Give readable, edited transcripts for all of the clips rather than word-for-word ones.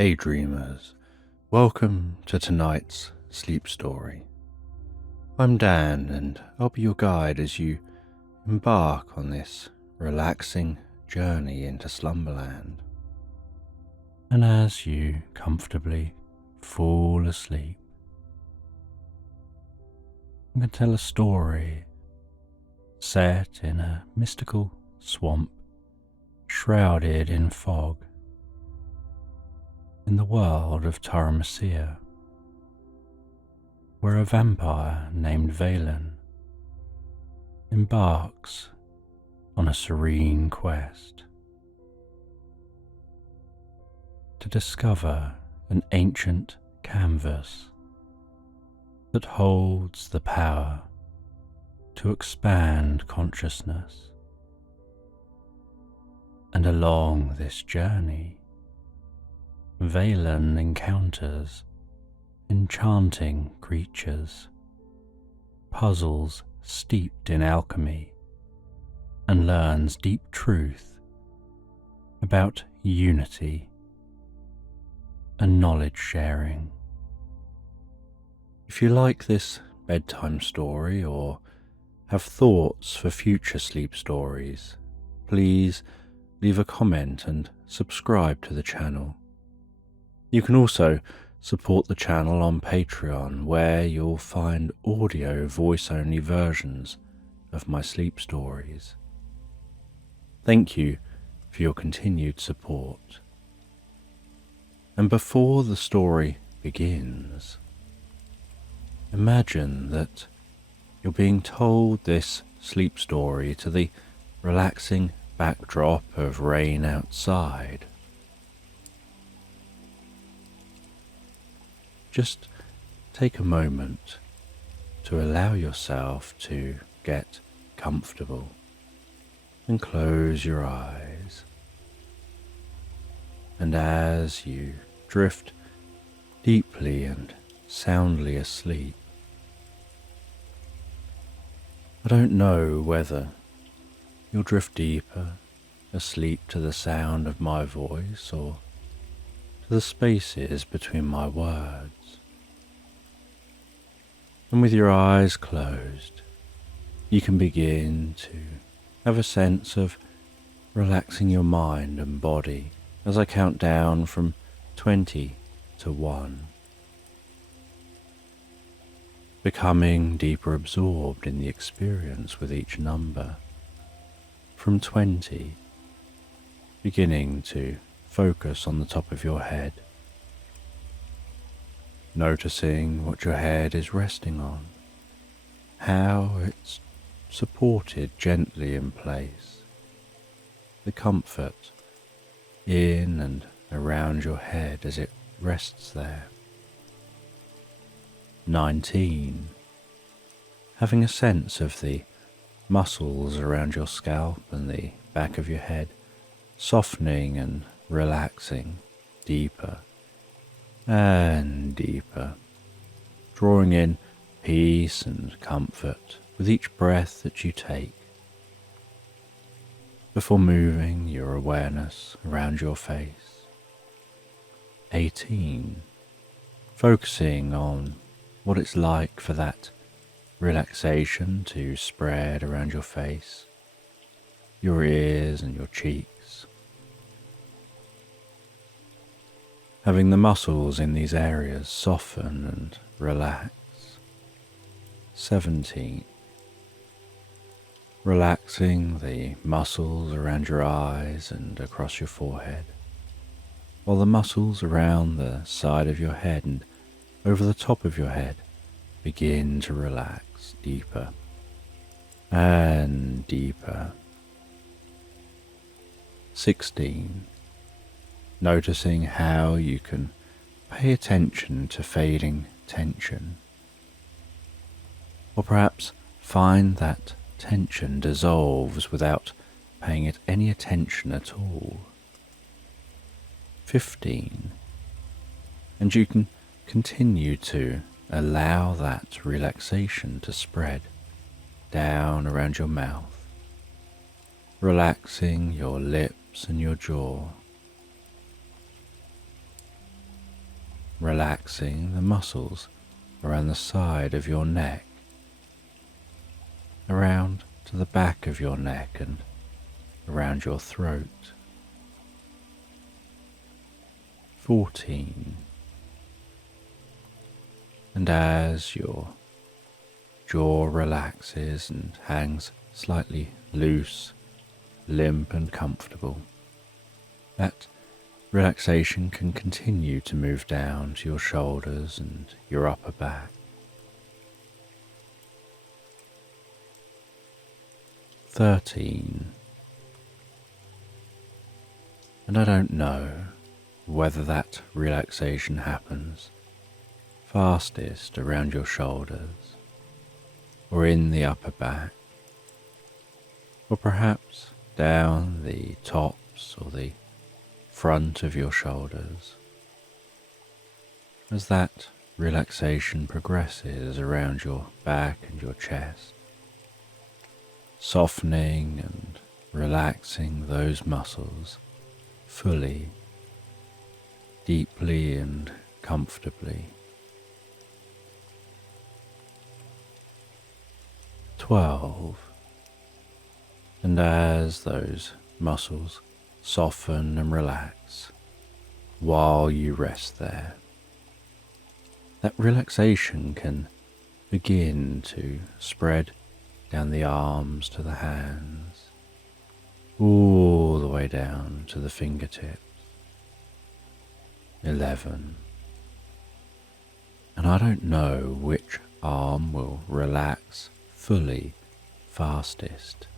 Hey dreamers, welcome to tonight's sleep story. I'm Dan and I'll be your guide as you embark on this relaxing journey into Slumberland. And as you comfortably fall asleep, I'm going to tell a story set in a mystical swamp shrouded in fog in the world of Taramysia, where a vampire named Valen embarks on a serene quest to discover an ancient canvas that holds the power to expand consciousness. And along this journey, Valen encounters enchanting creatures, puzzles steeped in alchemy, and learns deep truth about unity and knowledge sharing. If you like this bedtime story or have thoughts for future sleep stories, please leave a comment and subscribe to the channel. You can also support the channel on Patreon, where you'll find audio voice-only versions of my sleep stories. Thank you for your continued support. And before the story begins, imagine that you're being told this sleep story to the relaxing backdrop of rain outside. Just take a moment to allow yourself to get comfortable and close your eyes. And as you drift deeply and soundly asleep, I don't know whether you'll drift deeper asleep to the sound of my voice or to the spaces between my words. And with your eyes closed, you can begin to have a sense of relaxing your mind and body as I count down from 20 to 1. Becoming deeper absorbed in the experience with each number. From 20, beginning to focus on the top of your head, noticing what your head is resting on, how it's supported gently in place, the comfort in and around your head as it rests there. 19. Having a sense of the muscles around your scalp and the back of your head softening and relaxing deeper and deeper, drawing in peace and comfort with each breath that you take, before moving your awareness around your face. 18. Focusing on what it's like for that relaxation to spread around your face, your ears and your cheeks. Having the muscles in these areas soften and relax. 17. Relaxing the muscles around your eyes and across your forehead, while the muscles around the side of your head and over the top of your head begin to relax deeper and deeper. 16. Noticing how you can pay attention to fading tension, or perhaps find that tension dissolves without paying it any attention at all. 15. And you can continue to allow that relaxation to spread down around your mouth, relaxing your lips and your jaw. relaxing the muscles around the side of your neck, around to the back of your neck and around your throat. 14. And as your jaw relaxes and hangs slightly loose, limp and comfortable, that relaxation can continue to move down to your shoulders and your upper back. 13. And I don't know whether that relaxation happens fastest around your shoulders or in the upper back, or perhaps down the tops or the front of your shoulders. As that relaxation progresses around your back and your chest, softening and relaxing those muscles fully, deeply and comfortably. 12. And as those muscles soften and relax while you rest there, that relaxation can begin to spread down the arms to the hands, all the way down to the fingertips. 11. And I don't know which arm will relax fully fastest,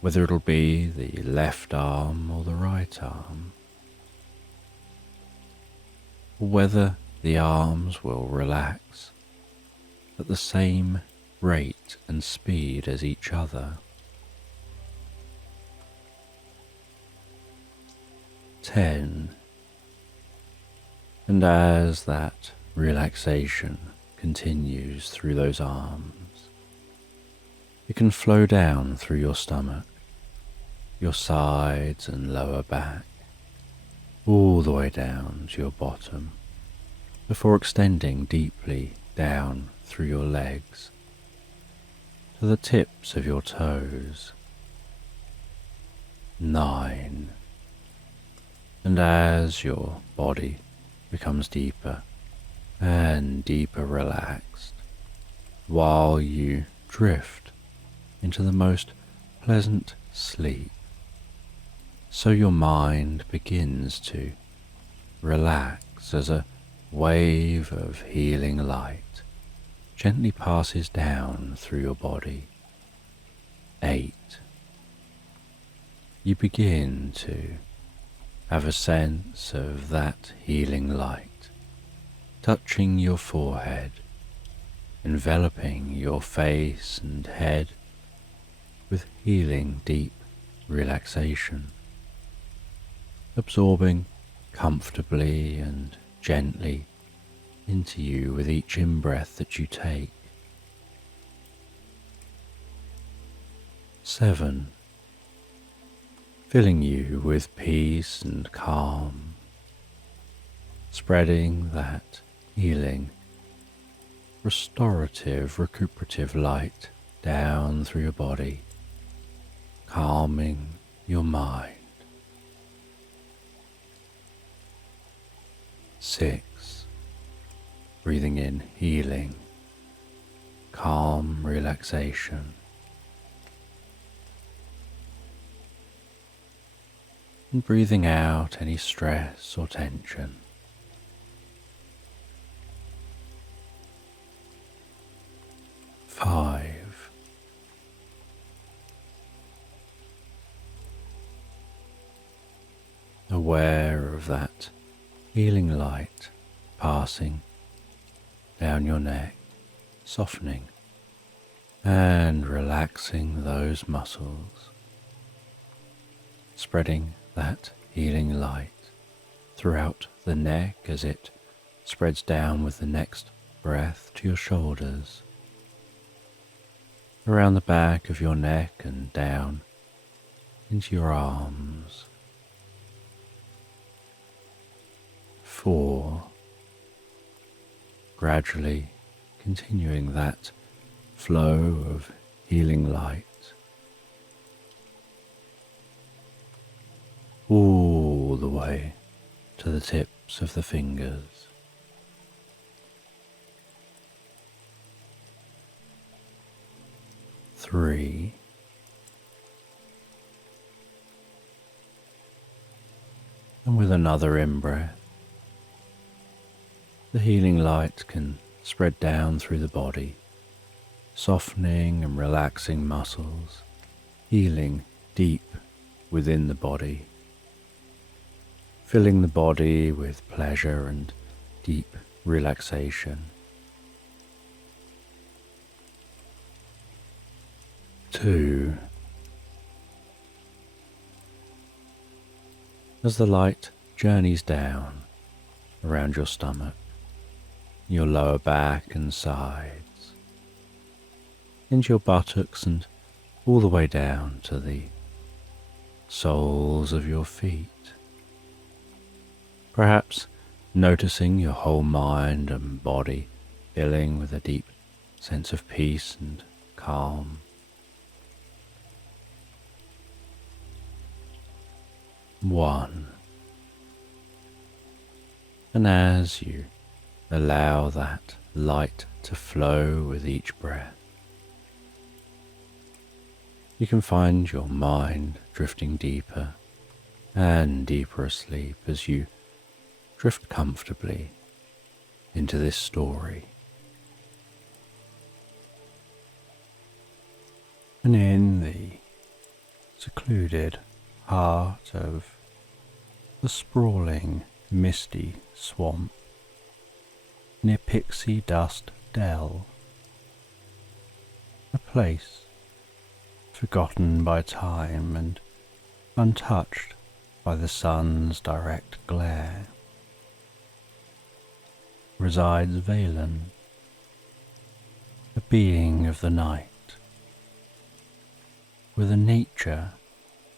whether it'll be the left arm or the right arm, or whether the arms will relax at the same rate and speed as each other. 10. And as that relaxation continues through those arms, it can flow down through your stomach, your sides and lower back, all the way down to your bottom, before extending deeply down through your legs to the tips of your toes. 9. And as your body becomes deeper and deeper relaxed, while you drift into the most pleasant sleep, so your mind begins to relax as a wave of healing light gently passes down through your body. 8. You begin to have a sense of that healing light touching your forehead, enveloping your face and head with healing deep relaxation, absorbing comfortably and gently into you with each in-breath that you take. 7. Filling you with peace and calm, spreading that healing, restorative, recuperative light down through your body, calming your mind. 6. Breathing in healing, calm relaxation. And breathing out any stress or tension. 5. Aware of that healing light passing down your neck, softening and relaxing those muscles, spreading that healing light throughout the neck as it spreads down with the next breath to your shoulders, around the back of your neck and down into your arms. 4. gradually continuing that flow of healing light all the way to the tips of the fingers. Three. And with another in-breath, the healing light can spread down through the body, softening and relaxing muscles, healing deep within the body, filling the body with pleasure and deep relaxation. 2. As the light journeys down around your stomach, your lower back and sides, into your buttocks and all the way down to the soles of your feet, perhaps noticing your whole mind and body filling with a deep sense of peace and calm. 1. And as you allow that light to flow with each breath, you can find your mind drifting deeper and deeper asleep as you drift comfortably into this story. And in the secluded heart of the sprawling, misty swamp near Pixie Dust Dell, a place forgotten by time and untouched by the sun's direct glare, resides Valen, a being of the night, with a nature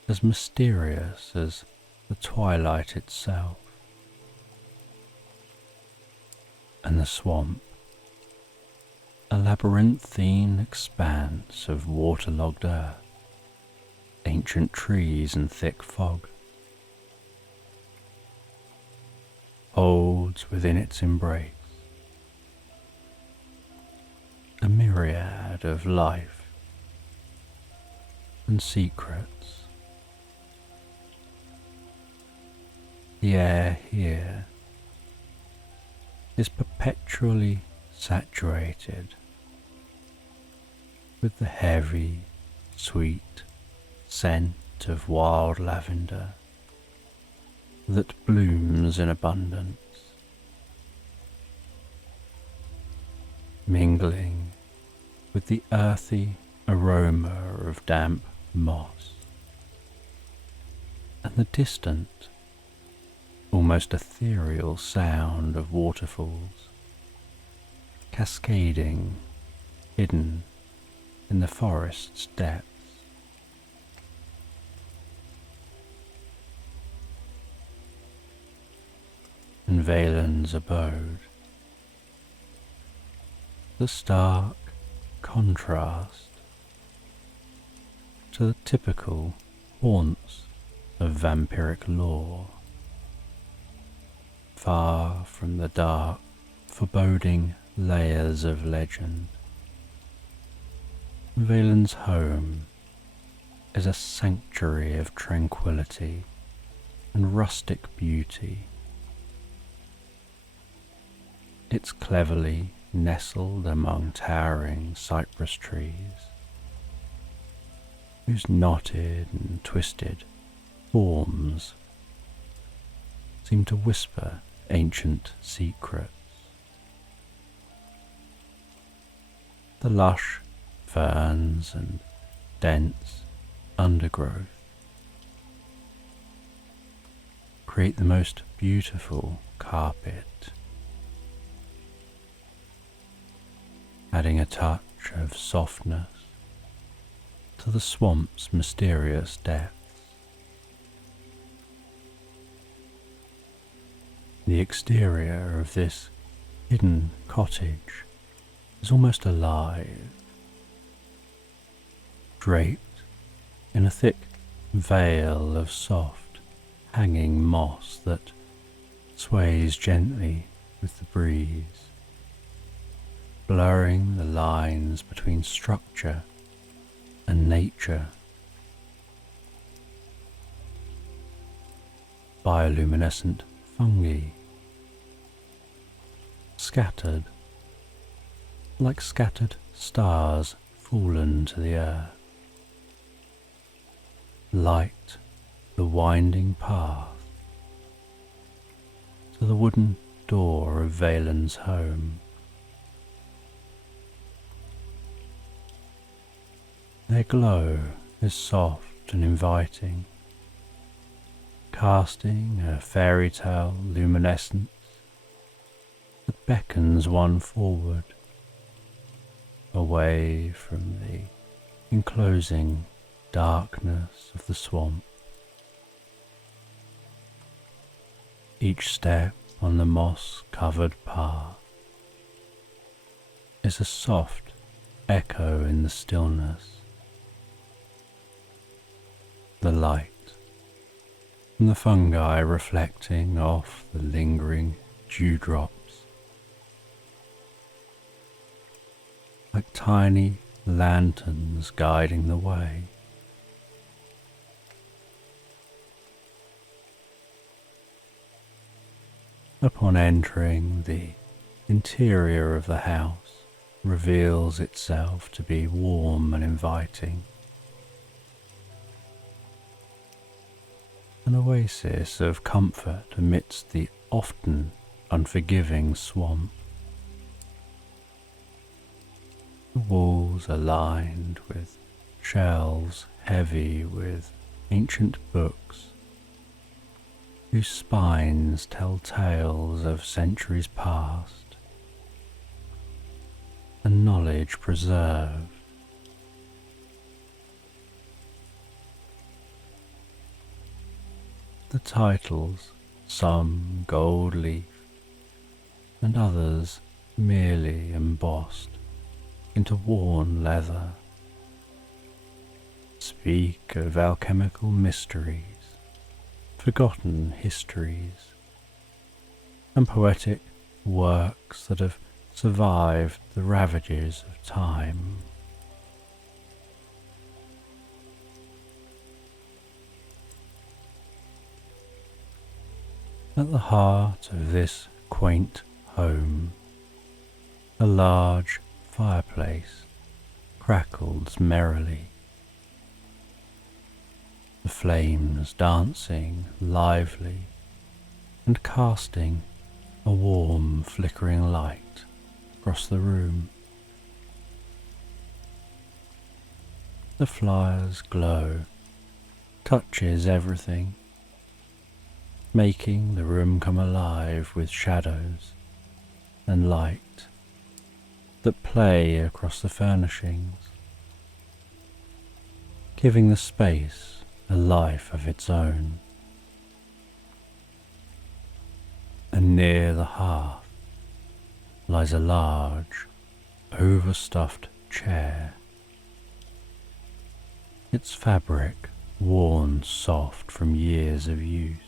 as mysterious as the twilight itself, and the swamp, a labyrinthine expanse of waterlogged earth, ancient trees and thick fog, holds within its embrace a myriad of life and secrets. The air here is perpetually saturated with the heavy, sweet scent of wild lavender that blooms in abundance, mingling with the earthy aroma of damp moss and the distant, almost ethereal sound of waterfalls cascading, hidden in the forest's depths. In Valen's abode, the stark contrast to the typical haunts of vampiric lore, far from the dark, foreboding layers of legend. Valen's home is a sanctuary of tranquility and rustic beauty. It's cleverly nestled among towering cypress trees, whose knotted and twisted forms seem to whisper ancient secrets. The lush ferns and dense undergrowth create the most beautiful carpet, adding a touch of softness to the swamp's mysterious depths. The exterior of this hidden cottage is almost alive, draped in a thick veil of soft, hanging moss that sways gently with the breeze, blurring the lines between structure and nature. Bioluminescent fungi, scattered like scattered stars fallen to the earth, light the winding path to the wooden door of Valen's home. Their glow is soft and inviting, casting a fairy tale luminescence that beckons one forward, away from the enclosing darkness of the swamp. Each step on the moss-covered path is a soft echo in the stillness. The light from the fungi reflecting off the lingering dewdrops like tiny lanterns guiding the way. Upon entering, the interior of the house reveals itself to be warm and inviting. An oasis of comfort amidst the often unforgiving swamp. The walls are lined with shelves heavy with ancient books, whose spines tell tales of centuries past and knowledge preserved. The titles, some gold leaf and others merely embossed into worn leather, speak of alchemical mysteries, forgotten histories, and poetic works that have survived the ravages of time. At the heart of this quaint home, a large fireplace crackles merrily, the flames dancing lively and casting a warm flickering light across the room. The flire's glow touches everything, making the room come alive with shadows and light that play across the furnishings, giving the space a life of its own. And near the hearth lies a large, overstuffed chair, its fabric worn soft from years of use.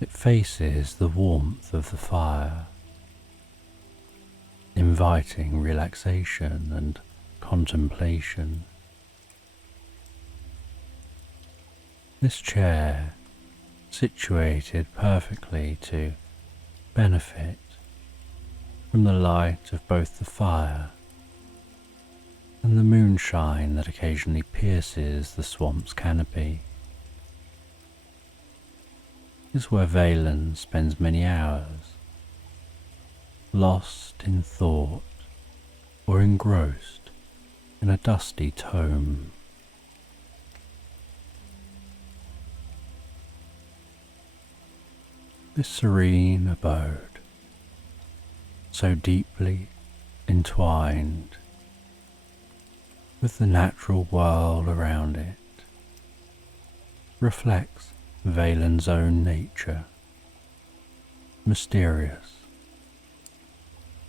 It faces the warmth of the fire, inviting relaxation and contemplation. This chair, situated perfectly to benefit from the light of both the fire and the moonshine that occasionally pierces the swamp's canopy, is where Valen spends many hours, lost in thought or engrossed in a dusty tome. This serene abode, so deeply entwined with the natural world around it, reflects Valen's own nature, mysterious,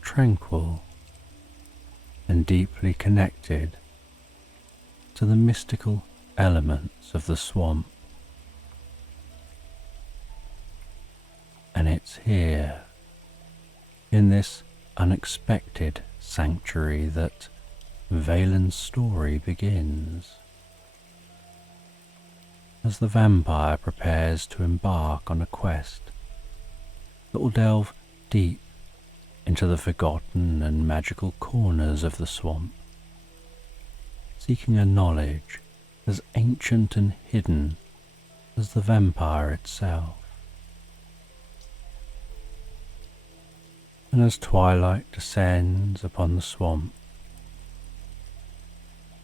tranquil, and deeply connected to the mystical elements of the swamp. And it's here, in this unexpected sanctuary, that Valen's story begins. As the vampire prepares to embark on a quest that will delve deep into the forgotten and magical corners of the swamp, seeking a knowledge as ancient and hidden as the vampire itself. And as twilight descends upon the swamp,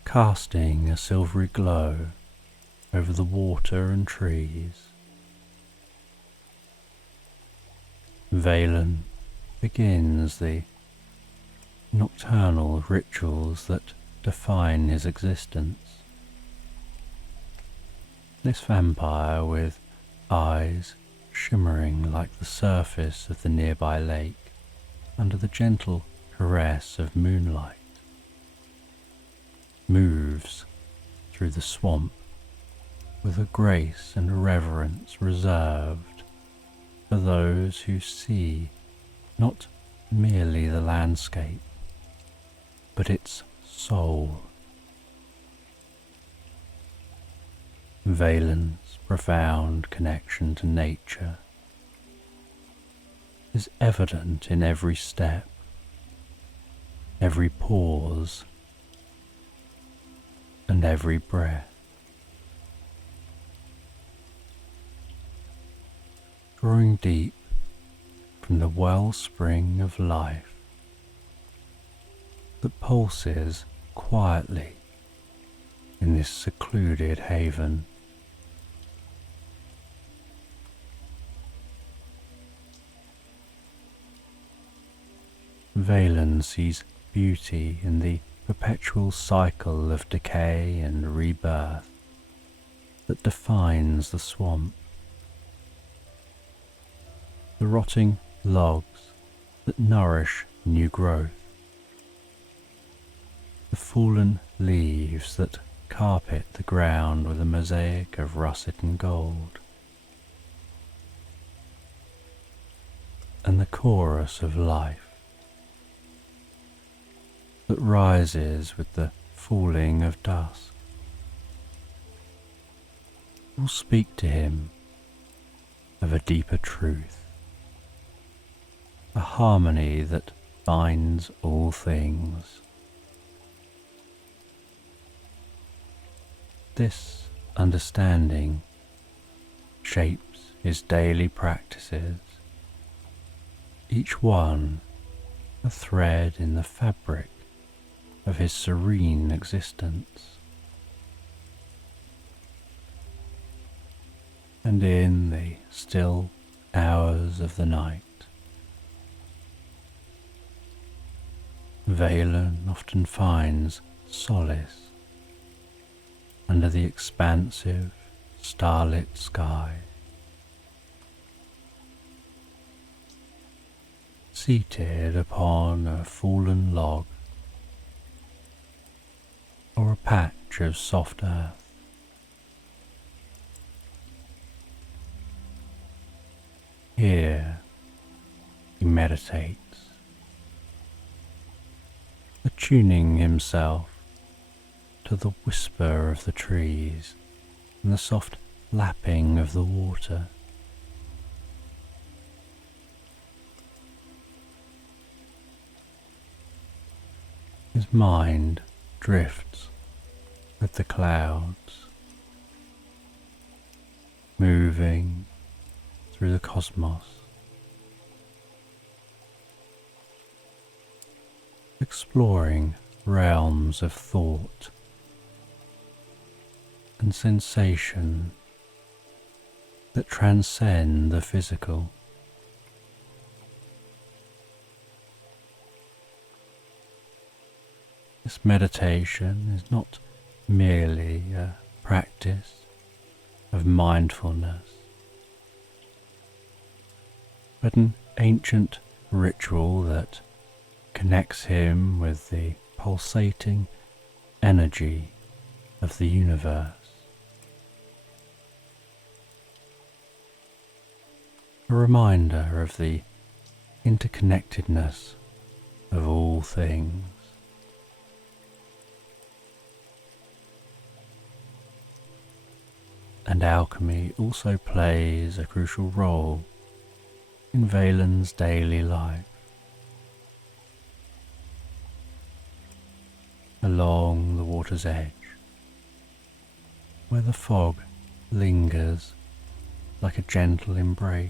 casting a silvery glow over the water and trees, Valen begins the nocturnal rituals that define his existence. This vampire, with eyes shimmering like the surface of the nearby lake under the gentle caress of moonlight, moves through the swamp with a grace and reverence reserved for those who see not merely the landscape, but its soul. Valen's profound connection to nature is evident in every step, every pause, and every breath. Drawing deep from the wellspring of life that pulses quietly in this secluded haven. Valen sees beauty in the perpetual cycle of decay and rebirth that defines the swamp. The rotting logs that nourish new growth, the fallen leaves that carpet the ground with a mosaic of russet and gold, and the chorus of life that rises with the falling of dusk will speak to him of a deeper truth, a harmony that binds all things. This understanding shapes his daily practices, each one a thread in the fabric of his serene existence. And in the still hours of the night, Valen often finds solace under the expansive, starlit sky. Seated upon a fallen log or a patch of soft earth, here he meditates, attuning himself to the whisper of the trees and the soft lapping of the water. His mind drifts with the clouds, moving through the cosmos, exploring realms of thought and sensation that transcend the physical. This meditation is not merely a practice of mindfulness, but an ancient ritual that connects him with the pulsating energy of the universe. A reminder of the interconnectedness of all things. And alchemy also plays a crucial role in Valen's daily life. Along the water's edge, where the fog lingers like a gentle embrace,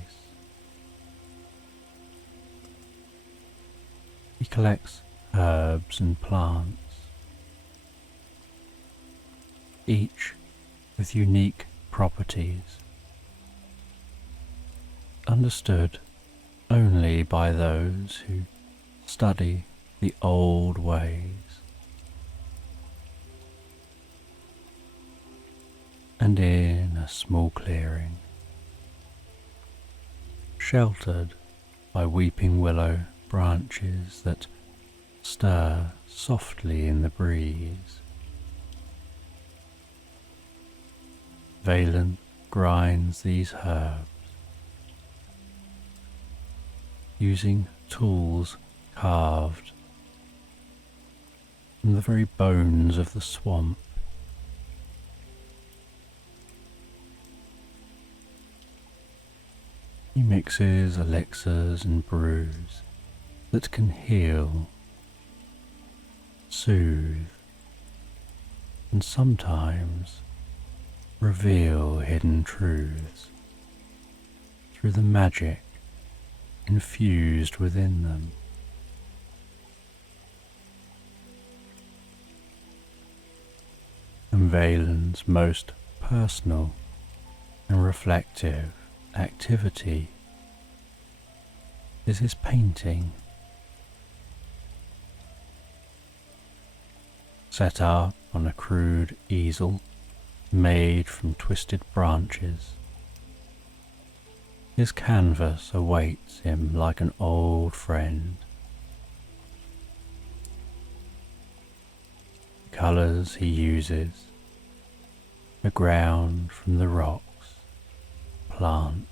he collects herbs and plants, each with unique properties, understood only by those who study the old ways. And in a small clearing, sheltered by weeping willow branches that stir softly in the breeze, Valen grinds these herbs, using tools carved from the very bones of the swamp. He mixes elixirs and brews that can heal, soothe, and sometimes reveal hidden truths through the magic infused within them. And Valen's most personal and reflective activity is his painting. Set up on a crude easel made from twisted branches, his canvas awaits him like an old friend. The colours he uses are ground from the rocks, plants,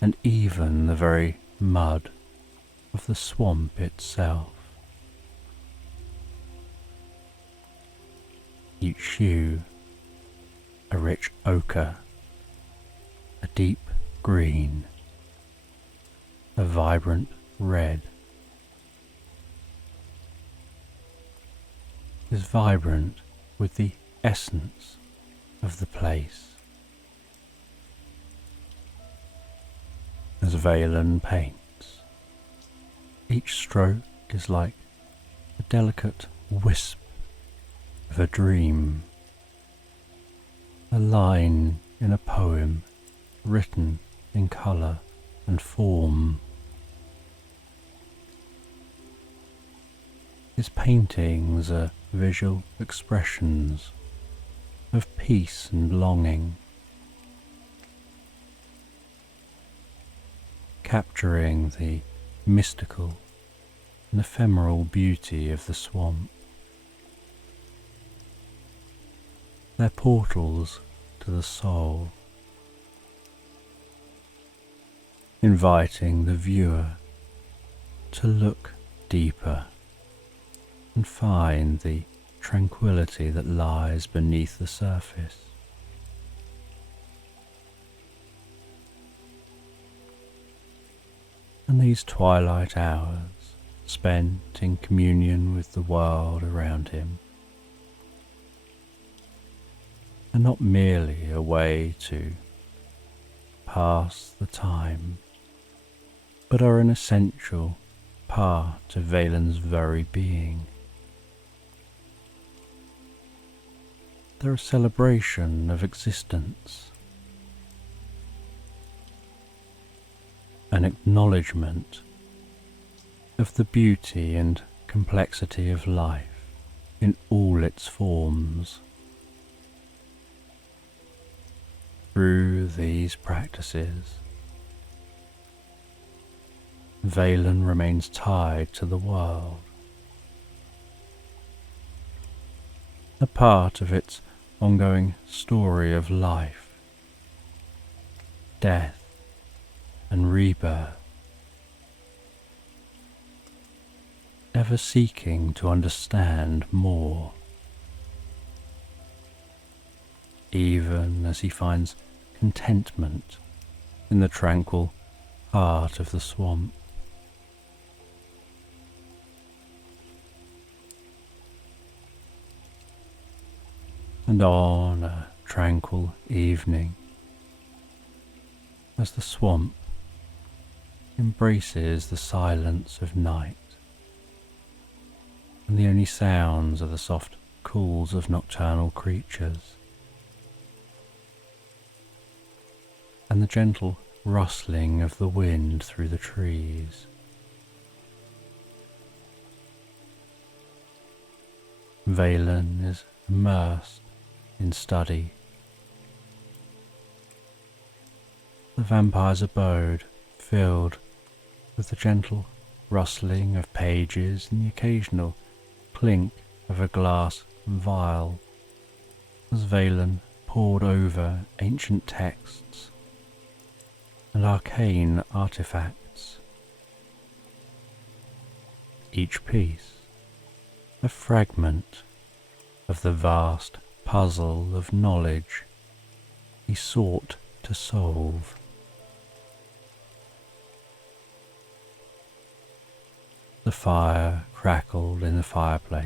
and even the very mud of the swamp itself. Each hue a rich ochre, a deep green, a vibrant red, is vibrant with the essence of the place. As Valen paints, each stroke is like a delicate wisp of a dream, a line in a poem written in colour and form. His paintings are visual expressions of peace and longing, capturing the mystical and ephemeral beauty of the swamp. They're portals to the soul, inviting the viewer to look deeper and find the tranquility that lies beneath the surface. And these twilight hours, spent in communion with the world around him, are not merely a way to pass the time, but are an essential part of Valen's very being. They're a celebration of existence, an acknowledgement of the beauty and complexity of life in all its forms. Through these practices, Valen remains tied to the world, a part of its ongoing story of life, death, and rebirth, ever seeking to understand more, even as he finds contentment in the tranquil heart of the swamp. And on a tranquil evening, as the swamp embraces the silence of night, and the only sounds are the soft calls of nocturnal creatures, and the gentle rustling of the wind through the trees, Valen is immersed in study. The vampire's abode filled with the gentle rustling of pages and the occasional clink of a glass vial as Valen pored over ancient texts and arcane artifacts, each piece a fragment of the vast puzzle of knowledge he sought to solve. The fire crackled in the fireplace,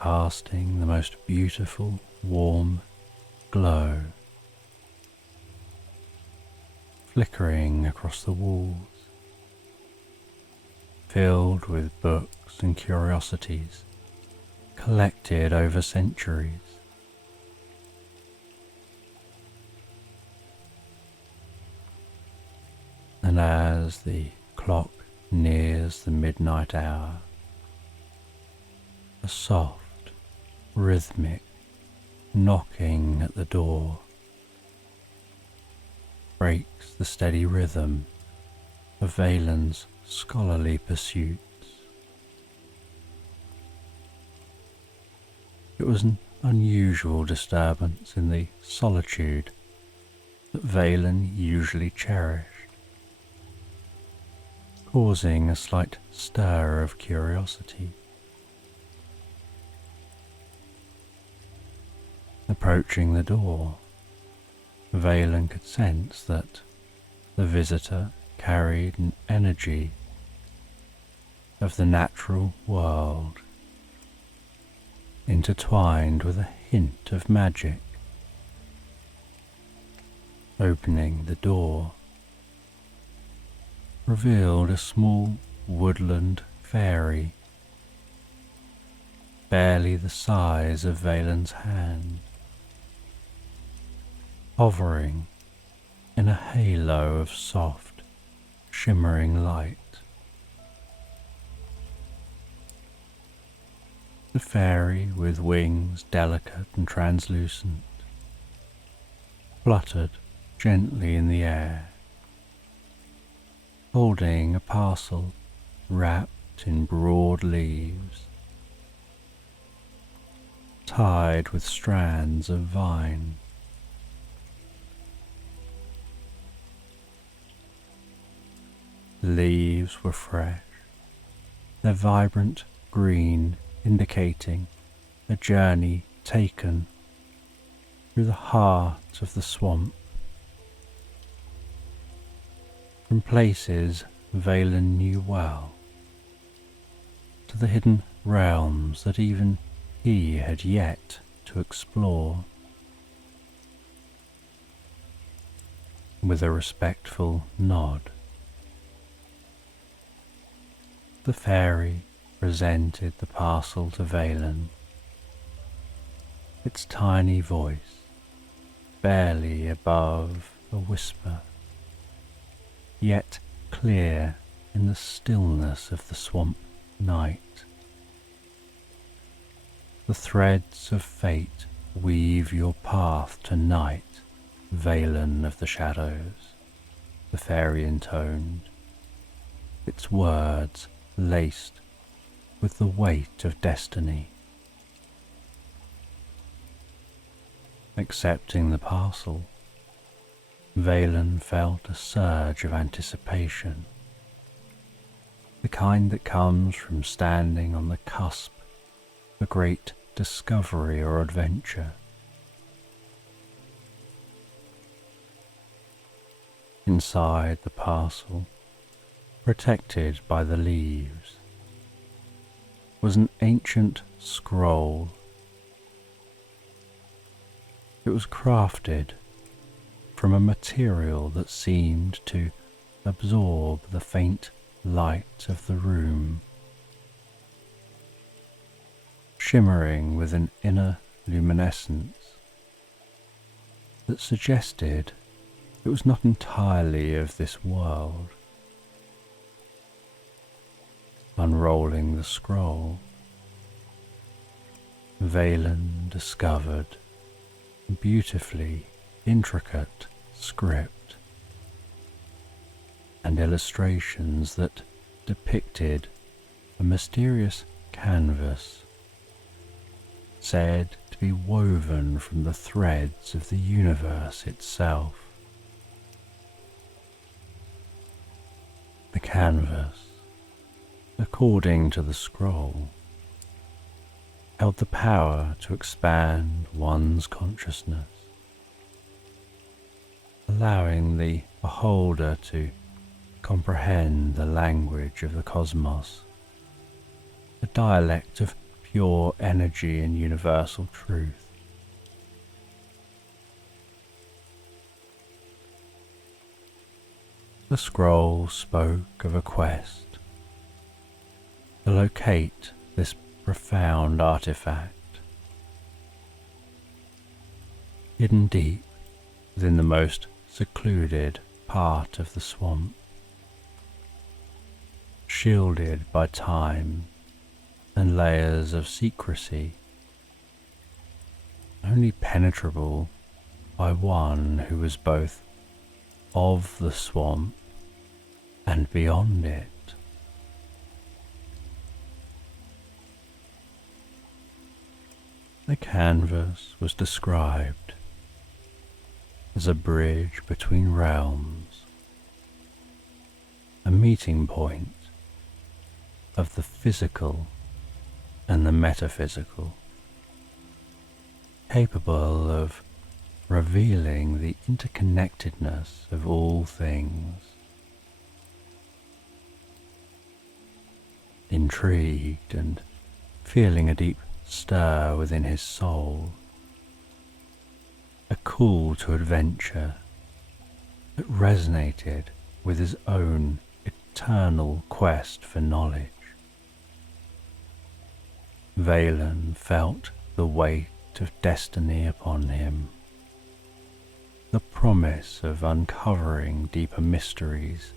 casting the most beautiful warm glow, flickering across the walls, filled with books and curiosities collected over centuries. And as the clock nears the midnight hour, a soft, rhythmic knocking at the door breaks the steady rhythm of Valen's scholarly pursuits. It was an unusual disturbance in the solitude that Valen usually cherished, causing a slight stir of curiosity. Approaching the door, Valen could sense that the visitor carried an energy of the natural world, intertwined with a hint of magic. Opening the door revealed a small woodland fairy, barely the size of Valen's hand, hovering in a halo of soft, shimmering light. The fairy, with wings delicate and translucent, fluttered gently in the air, holding a parcel wrapped in broad leaves, tied with strands of vine. The leaves were fresh, their vibrant green indicating a journey taken through the heart of the swamp, from places Valen knew well, to the hidden realms that even he had yet to explore. With a respectful nod, the fairy presented the parcel to Valen, its tiny voice barely above a whisper, yet clear in the stillness of the swamp night. The threads of fate weave your path to night, Valen of the shadows. the fairy intoned, its words laced with the weight of destiny. Accepting the parcel, Valen felt a surge of anticipation, the kind that comes from standing on the cusp of a great discovery or adventure. Inside the parcel, protected by the leaves, was an ancient scroll. It was crafted from a material that seemed to absorb the faint light of the room, shimmering with an inner luminescence that suggested it was not entirely of this world. Unrolling the scroll, Valen discovered a beautifully intricate script and illustrations that depicted a mysterious canvas said to be woven from the threads of the universe itself. The canvas, according to the scroll, held the power to expand one's consciousness, allowing the beholder to comprehend the language of the cosmos, a dialect of pure energy and universal truth. The scroll spoke of a quest to locate this profound artifact, hidden deep within the most secluded part of the swamp, shielded by time and layers of secrecy, only penetrable by one who was both of the swamp and beyond it. The canvas was described as a bridge between realms, a meeting point of the physical and the metaphysical, capable of revealing the interconnectedness of all things. Intrigued and feeling a deep stir within his soul, a call to adventure that resonated with his own eternal quest for knowledge, Valen felt the weight of destiny upon him, the promise of uncovering deeper mysteries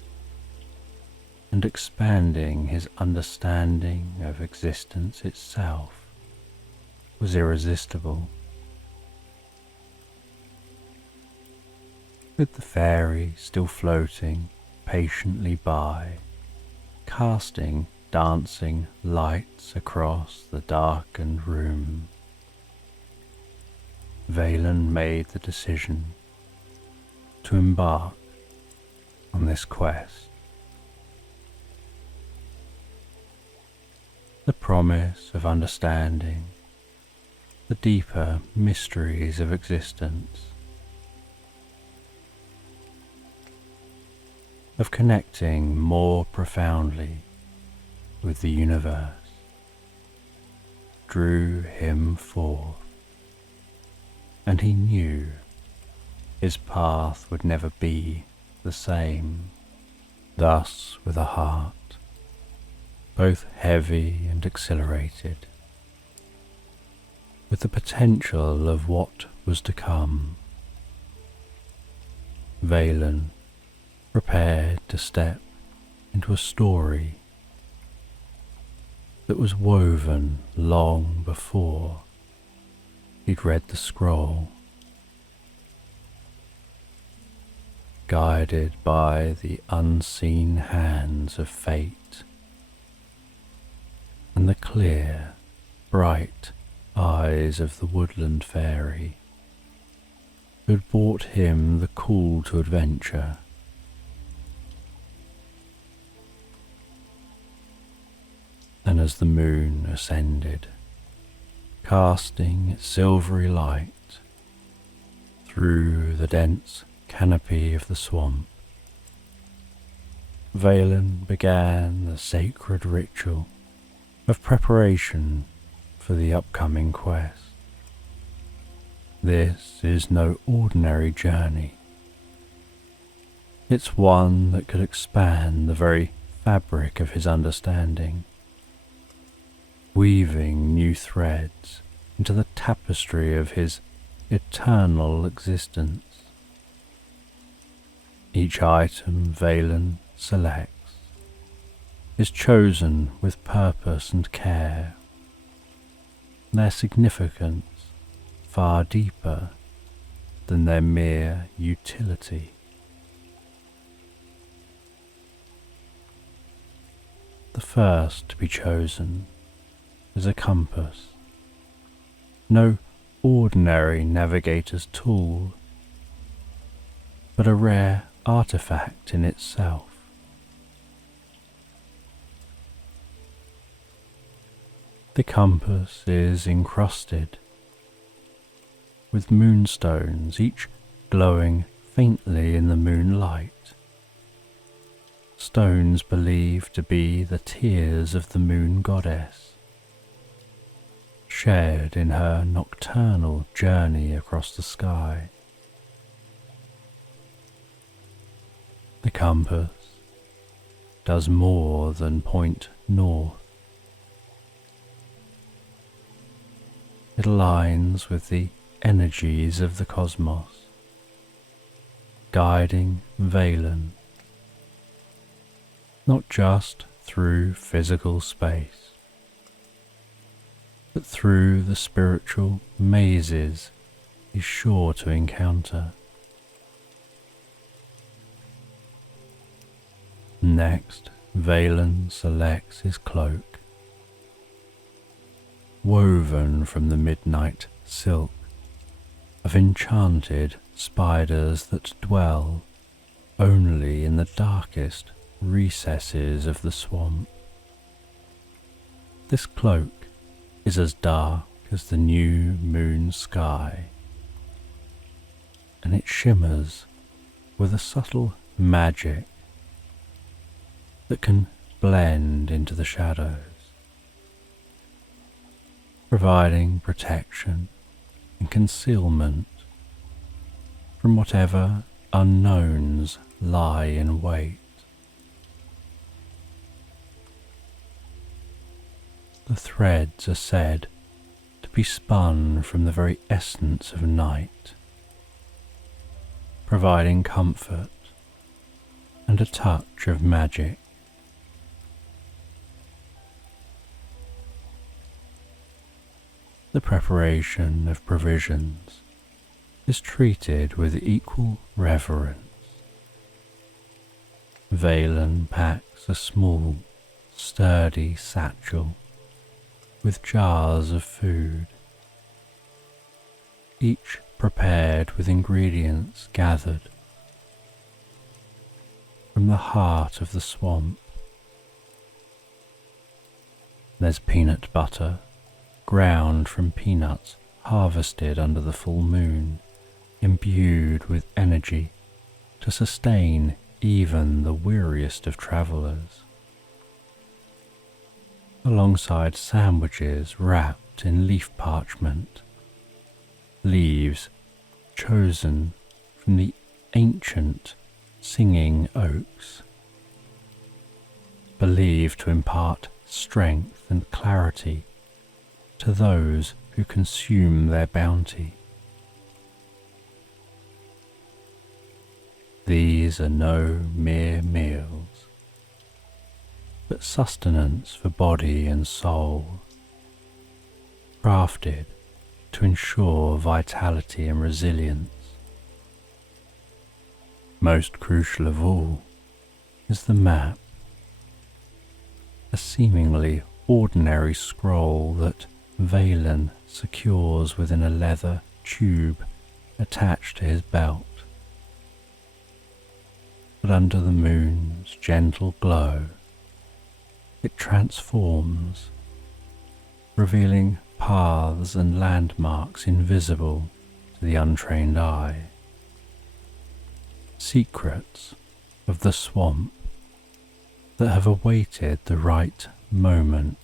and expanding his understanding of existence itself was irresistible. With the fairy still floating patiently by, casting dancing lights across the darkened room, Valen made the decision to embark on this quest. The promise of understanding the deeper mysteries of existence, of connecting more profoundly with the universe, drew him forth, and he knew his path would never be the same. Thus, with a heart both heavy and exhilarated, with the potential of what was to come, Valen prepared to step into a story that was woven long before he'd read the scroll. guided by the unseen hands of fate, and the clear, bright eyes of the woodland fairy who had brought him the call to adventure. And as the moon ascended, casting its silvery light through the dense canopy of the swamp, Valen began the sacred ritual of preparation for the upcoming quest. This is no ordinary journey. It's one that could expand the very fabric of his understanding, weaving new threads into the tapestry of his eternal existence. Each item Valen selects is chosen with purpose and care, their significance far deeper than their mere utility. The first to be chosen is a compass, no ordinary navigator's tool, but a rare artifact in itself. The compass is encrusted with moonstones, each glowing faintly in the moonlight, stones believed to be the tears of the moon goddess, shed in her nocturnal journey across the sky. The compass does more than point north. It aligns with the energies of the cosmos, guiding Valen not just through physical space, but through the spiritual mazes he's sure to encounter. Next, Valen selects his cloak, woven from the midnight silk of enchanted spiders that dwell only in the darkest recesses of the swamp. This cloak is as dark as the new moon sky, and it shimmers with a subtle magic that can blend into the shadows, providing protection and concealment from whatever unknowns lie in wait. The threads are said to be spun from the very essence of night, providing comfort and a touch of magic. The preparation of provisions is treated with equal reverence. Valen packs a small, sturdy satchel with jars of food, each prepared with ingredients gathered from the heart of the swamp. There's peanut butter, ground from peanuts harvested under the full moon, imbued with energy to sustain even the weariest of travellers, alongside sandwiches wrapped in leaf parchment, leaves chosen from the ancient singing oaks, believed to impart strength and clarity to those who consume their bounty. These are no mere meals, but sustenance for body and soul, crafted to ensure vitality and resilience. most crucial of all is the map, a seemingly ordinary scroll that Valen secures within a leather tube attached to his belt. But under the moon's gentle glow, it transforms, revealing paths and landmarks invisible to the untrained eye. Secrets of the swamp that have awaited the right moment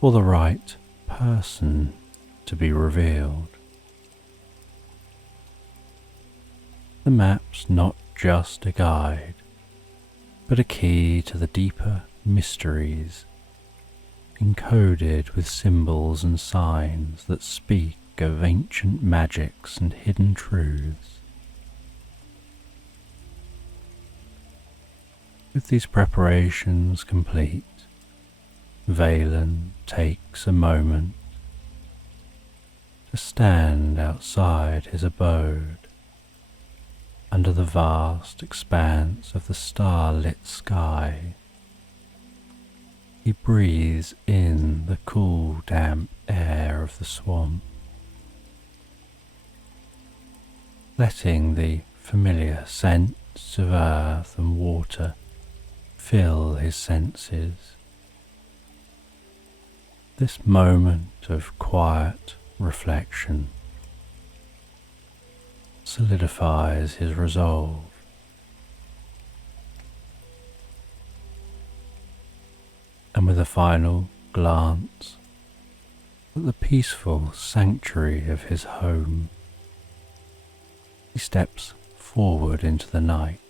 or the right person to be revealed. The map's not just a guide, but a key to the deeper mysteries, encoded with symbols and signs that speak of ancient magics and hidden truths. With these preparations complete, Valen takes a moment to stand outside his abode, under the vast expanse of the star-lit sky. He breathes in the cool, damp air of the swamp, letting the familiar scents of earth and water fill his senses. This moment of quiet reflection solidifies his resolve. And with a final glance at the peaceful sanctuary of his home, he steps forward into the night,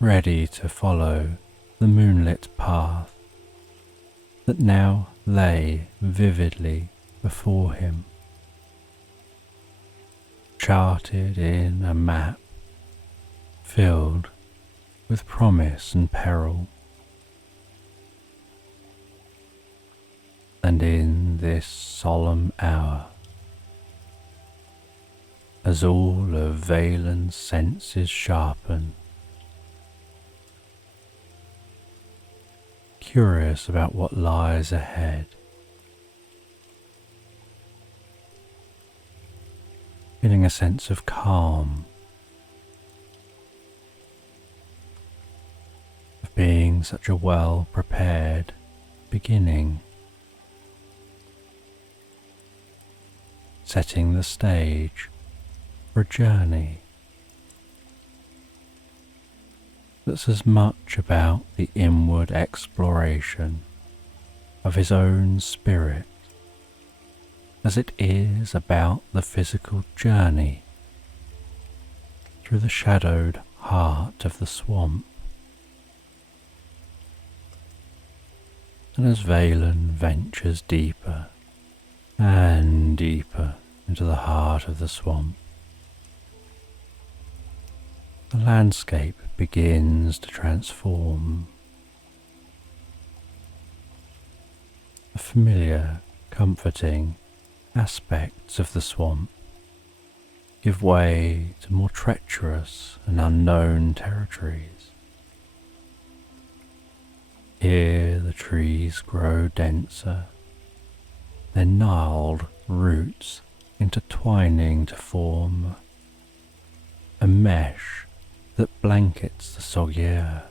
ready to follow the moonlit path that now lay vividly before him, charted in a map filled with promise and peril. And in this solemn hour, as all of Valen's senses sharpen, curious about what lies ahead, feeling a sense of calm, of being such a well-prepared beginning, setting the stage for a journey that's as much about the inward exploration of his own spirit as it is about the physical journey through the shadowed heart of the swamp. And as Valen ventures deeper and deeper into the heart of the swamp, the landscape begins to transform. The familiar, comforting aspects of the swamp give way to more treacherous and unknown territories. Here the trees grow denser, their gnarled roots intertwining to form a mesh that blankets the soggy earth.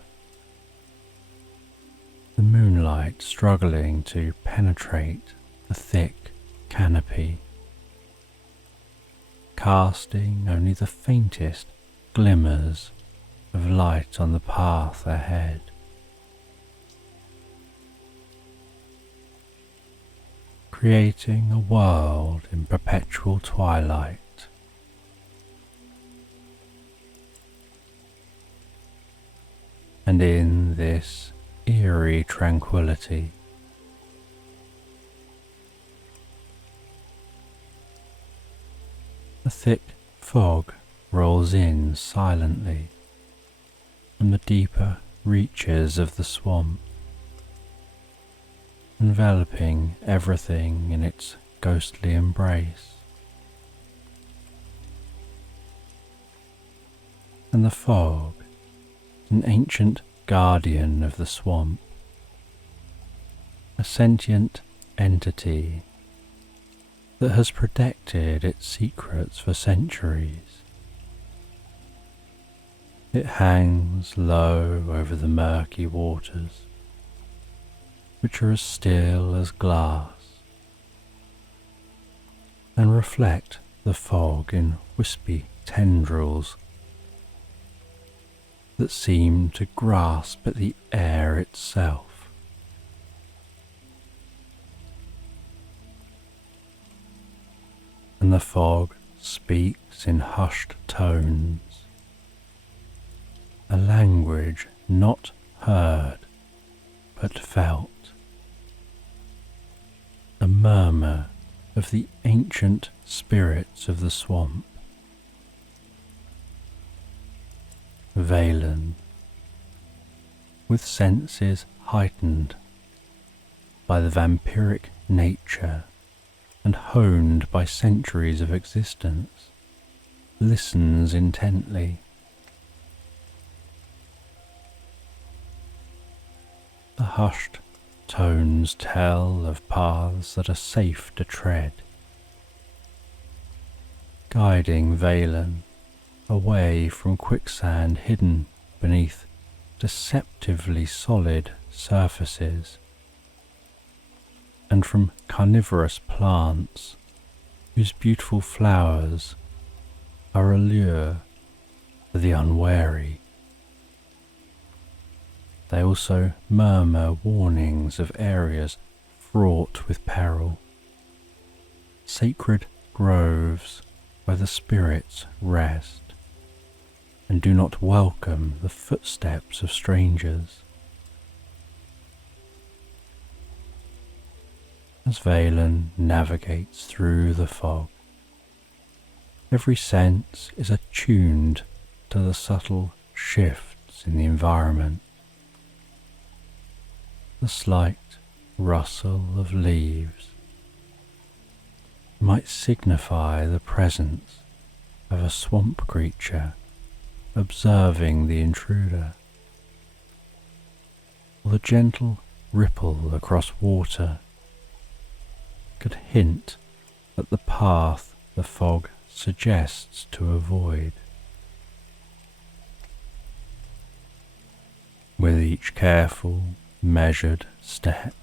The moonlight struggling to penetrate the thick canopy, casting only the faintest glimmers of light on the path ahead. Creating a world in perpetual twilight. And in this eerie tranquility, a thick fog rolls in silently from the deeper reaches of the swamp, enveloping everything in its ghostly embrace. And the fog, an ancient guardian of the swamp, a sentient entity that has protected its secrets for centuries. It hangs low over the murky waters, which are as still as glass, and reflect the fog in wispy tendrils that seem to grasp at the air itself. And the fog speaks in hushed tones, a language not heard but felt, a murmur of the ancient spirits of the swamp. Valen, with senses heightened by the vampiric nature and honed by centuries of existence, listens intently. The hushed tones tell of paths that are safe to tread, guiding Valen away from quicksand hidden beneath deceptively solid surfaces, and from carnivorous plants whose beautiful flowers are a lure for the unwary. They also murmur warnings of areas fraught with peril, sacred groves where the spirits rest and do not welcome the footsteps of strangers. As Valen navigates through the fog, every sense is attuned to the subtle shifts in the environment. The slight rustle of leaves might signify the presence of a swamp creature observing the intruder, or the gentle ripple across water could hint at the path the fog suggests to avoid. With each careful, measured step,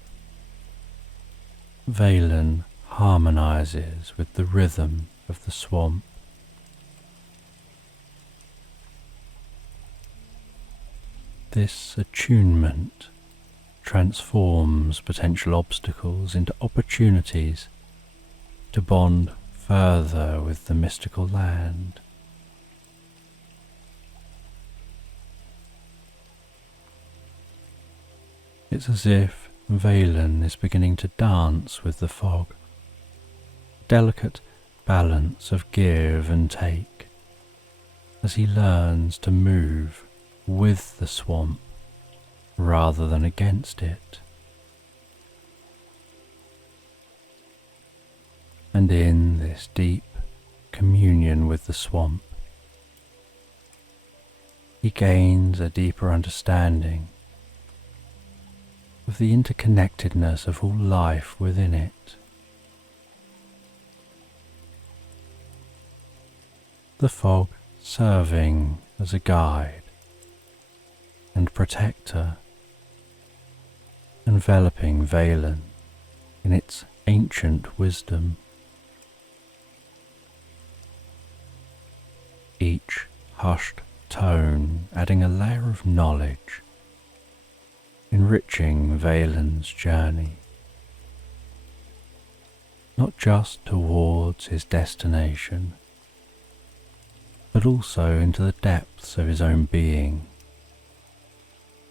Valen harmonizes with the rhythm of the swamp. This attunement transforms potential obstacles into opportunities to bond further with the mystical land. It's as if Valen is beginning to dance with the fog, a delicate balance of give and take, as he learns to move with the swamp rather than against it. And in this deep communion with the swamp, he gains a deeper understanding of the interconnectedness of all life within it. The fog serving as a guide and protector, enveloping Valen in its ancient wisdom. Each hushed tone adding a layer of knowledge, enriching Valen's journey, not just towards his destination, but also into the depths of his own being,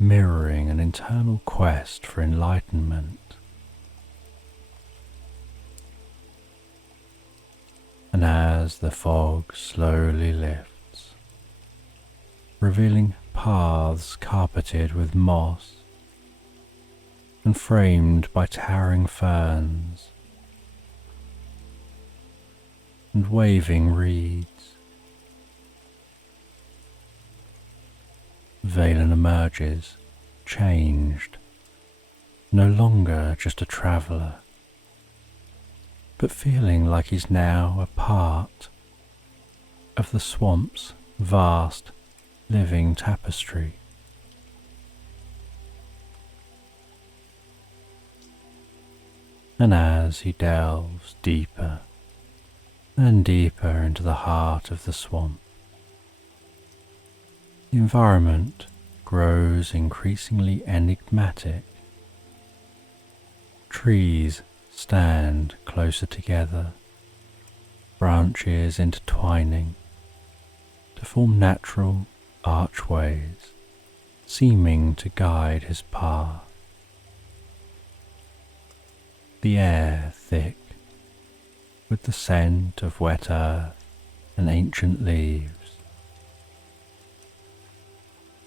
mirroring an internal quest for enlightenment. And as the fog slowly lifts, revealing paths carpeted with moss and framed by towering ferns and waving reeds, Valen emerges, changed, no longer just a traveller, but feeling like he's now a part of the swamp's vast living tapestry. And as he delves deeper and deeper into the heart of the swamp, the environment grows increasingly enigmatic. Trees stand closer together, branches intertwining to form natural archways, seeming to guide his path. The air thick with the scent of wet earth and ancient leaves,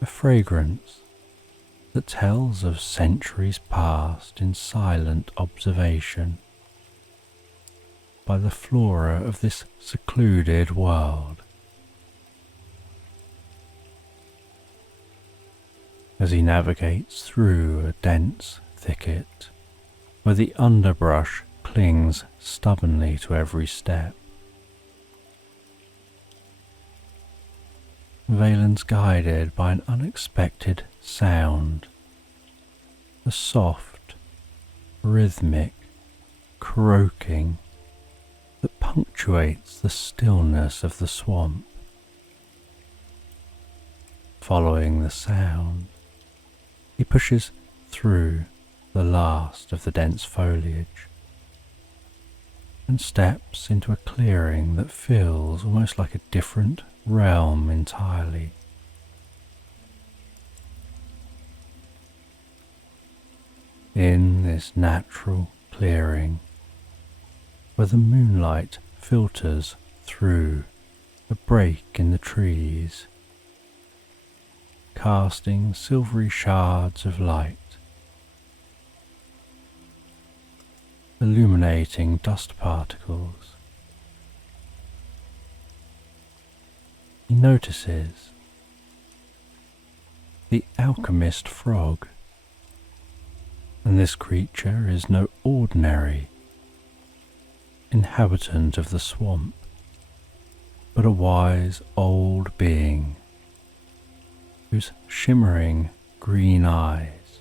a fragrance that tells of centuries past in silent observation by the flora of this secluded world. As he navigates through a dense thicket where the underbrush clings stubbornly to every step, Valen's guided by an unexpected sound, a soft, rhythmic croaking that punctuates the stillness of the swamp. Following the sound, he pushes through the last of the dense foliage and steps into a clearing that feels almost like a different realm entirely. In this natural clearing, where the moonlight filters through a break in the trees, casting silvery shards of light, illuminating dust particles, he notices the alchemist frog, and this creature is no ordinary inhabitant of the swamp, but a wise old being whose shimmering green eyes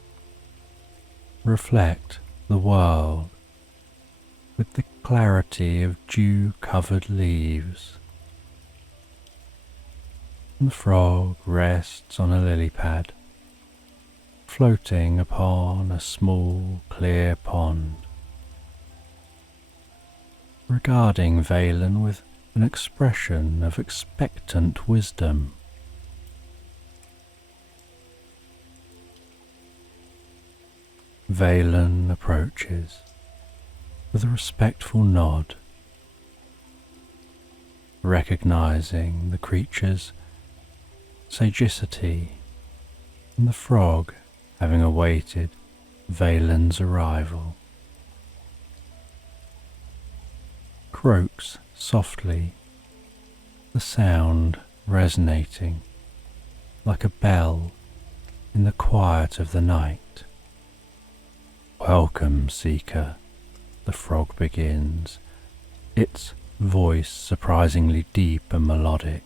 reflect the world with the clarity of dew-covered leaves. And the frog rests on a lily pad, floating upon a small, clear pond, regarding Valen with an expression of expectant wisdom. Valen approaches with a respectful nod, recognizing the creature's sagacity and the frog having awaited Valen's arrival. Croaks softly, the sound resonating like a bell in the quiet of the night. "Welcome, seeker," the frog begins, its voice surprisingly deep and melodic.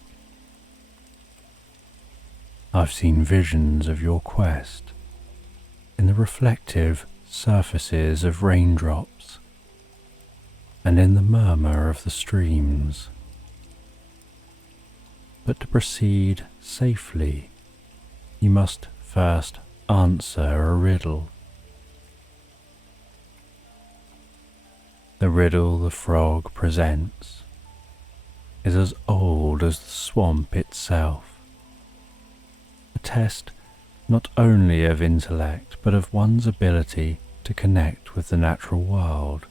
"I've seen visions of your quest in the reflective surfaces of raindrops and in the murmur of the streams. But to proceed safely, you must first answer a riddle." The riddle the frog presents is as old as the swamp itself, a test not only of intellect but of one's ability to connect with the natural world.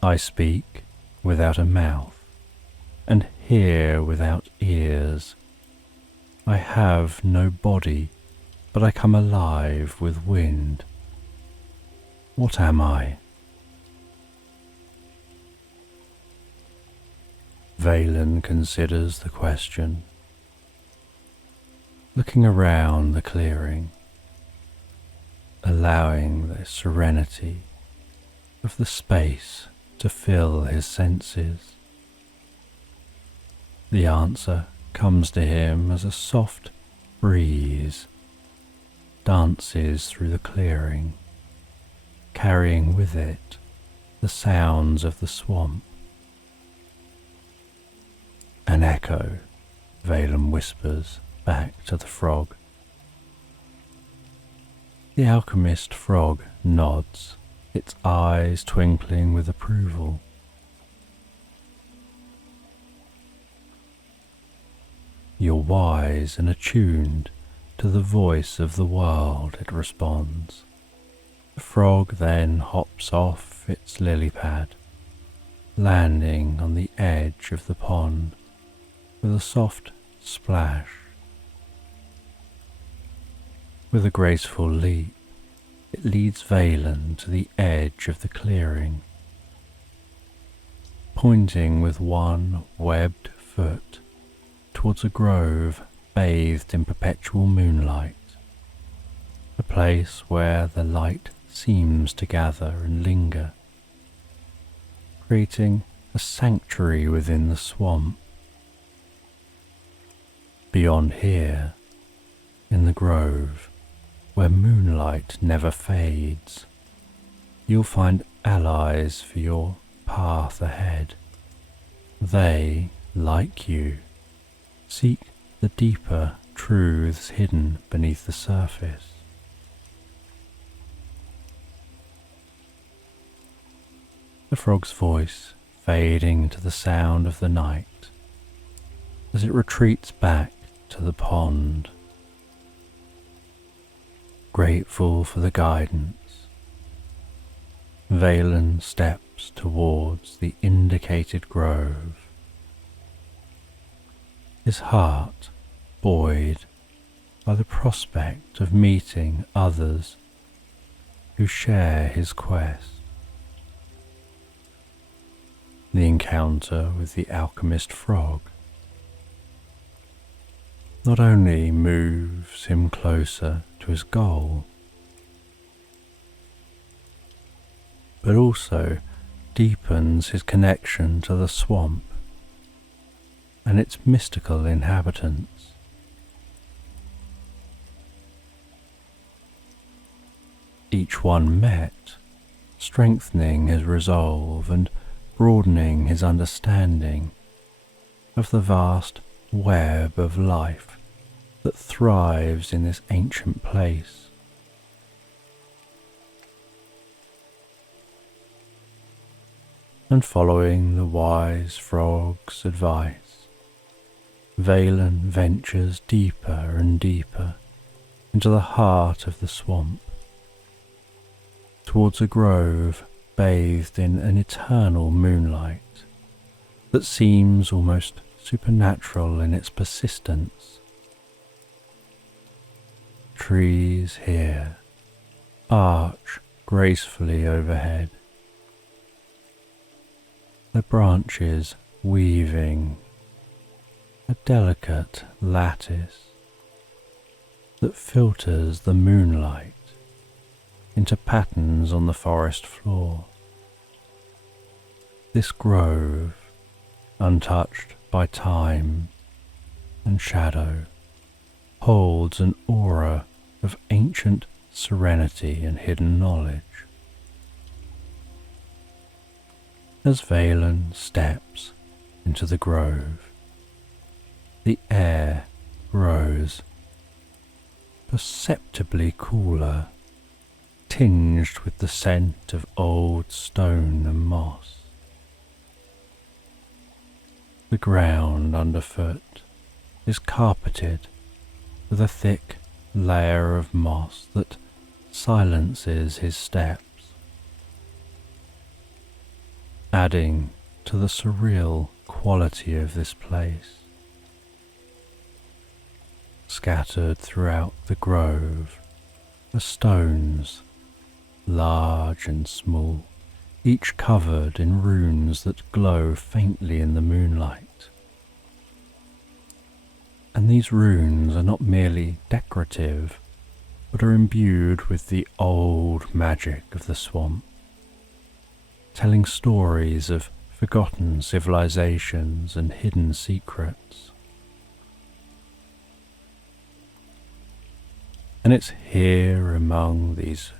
"I speak without a mouth and hear without ears. I have no body, but I come alive with wind. What am I?" Valen considers the question, looking around the clearing, allowing the serenity of the space to fill his senses. The answer comes to him as a soft breeze dances through the clearing, carrying with it the sounds of the swamp. An echo, Valen whispers back to the frog. The alchemist frog nods, its eyes twinkling with approval. You're wise and attuned to the voice of the world, it responds. The frog then hops off its lily pad, landing on the edge of the pond with a soft splash. With a graceful leap, it leads Valen to the edge of the clearing, pointing with one webbed foot towards a grove bathed in perpetual moonlight, a place where the light seems to gather and linger, creating a sanctuary within the swamp. Beyond here, in the grove, where moonlight never fades, you'll find allies for your path ahead. They, like you, seek the deeper truths hidden beneath the surface. The frog's voice fading to the sound of the night as it retreats back to the pond. Grateful for the guidance, Valen steps towards the indicated grove, his heart buoyed by the prospect of meeting others who share his quest. The encounter with the alchemist frog not only moves him closer to his goal, but also deepens his connection to the swamp and its mystical inhabitants. Each one met, strengthening his resolve and broadening his understanding of the vast web of life that thrives in this ancient place. And following the wise frog's advice, Valen ventures deeper and deeper into the heart of the swamp, towards a grove bathed in an eternal moonlight that seems almost supernatural in its persistence. Trees here arch gracefully overhead, their branches weaving a delicate lattice that filters the moonlight into patterns on the forest floor. This grove, untouched by time and shadow, holds an aura of ancient serenity and hidden knowledge. As Valen steps into the grove, the air grows perceptibly cooler, tinged with the scent of old stone and moss. The ground underfoot is carpeted with a thick layer of moss that silences his steps, adding to the surreal quality of this place. Scattered throughout the grove are stones, large and small, each covered in runes that glow faintly in the moonlight. And these runes are not merely decorative, but are imbued with the old magic of the swamp, telling stories of forgotten civilizations and hidden secrets. And it's here among these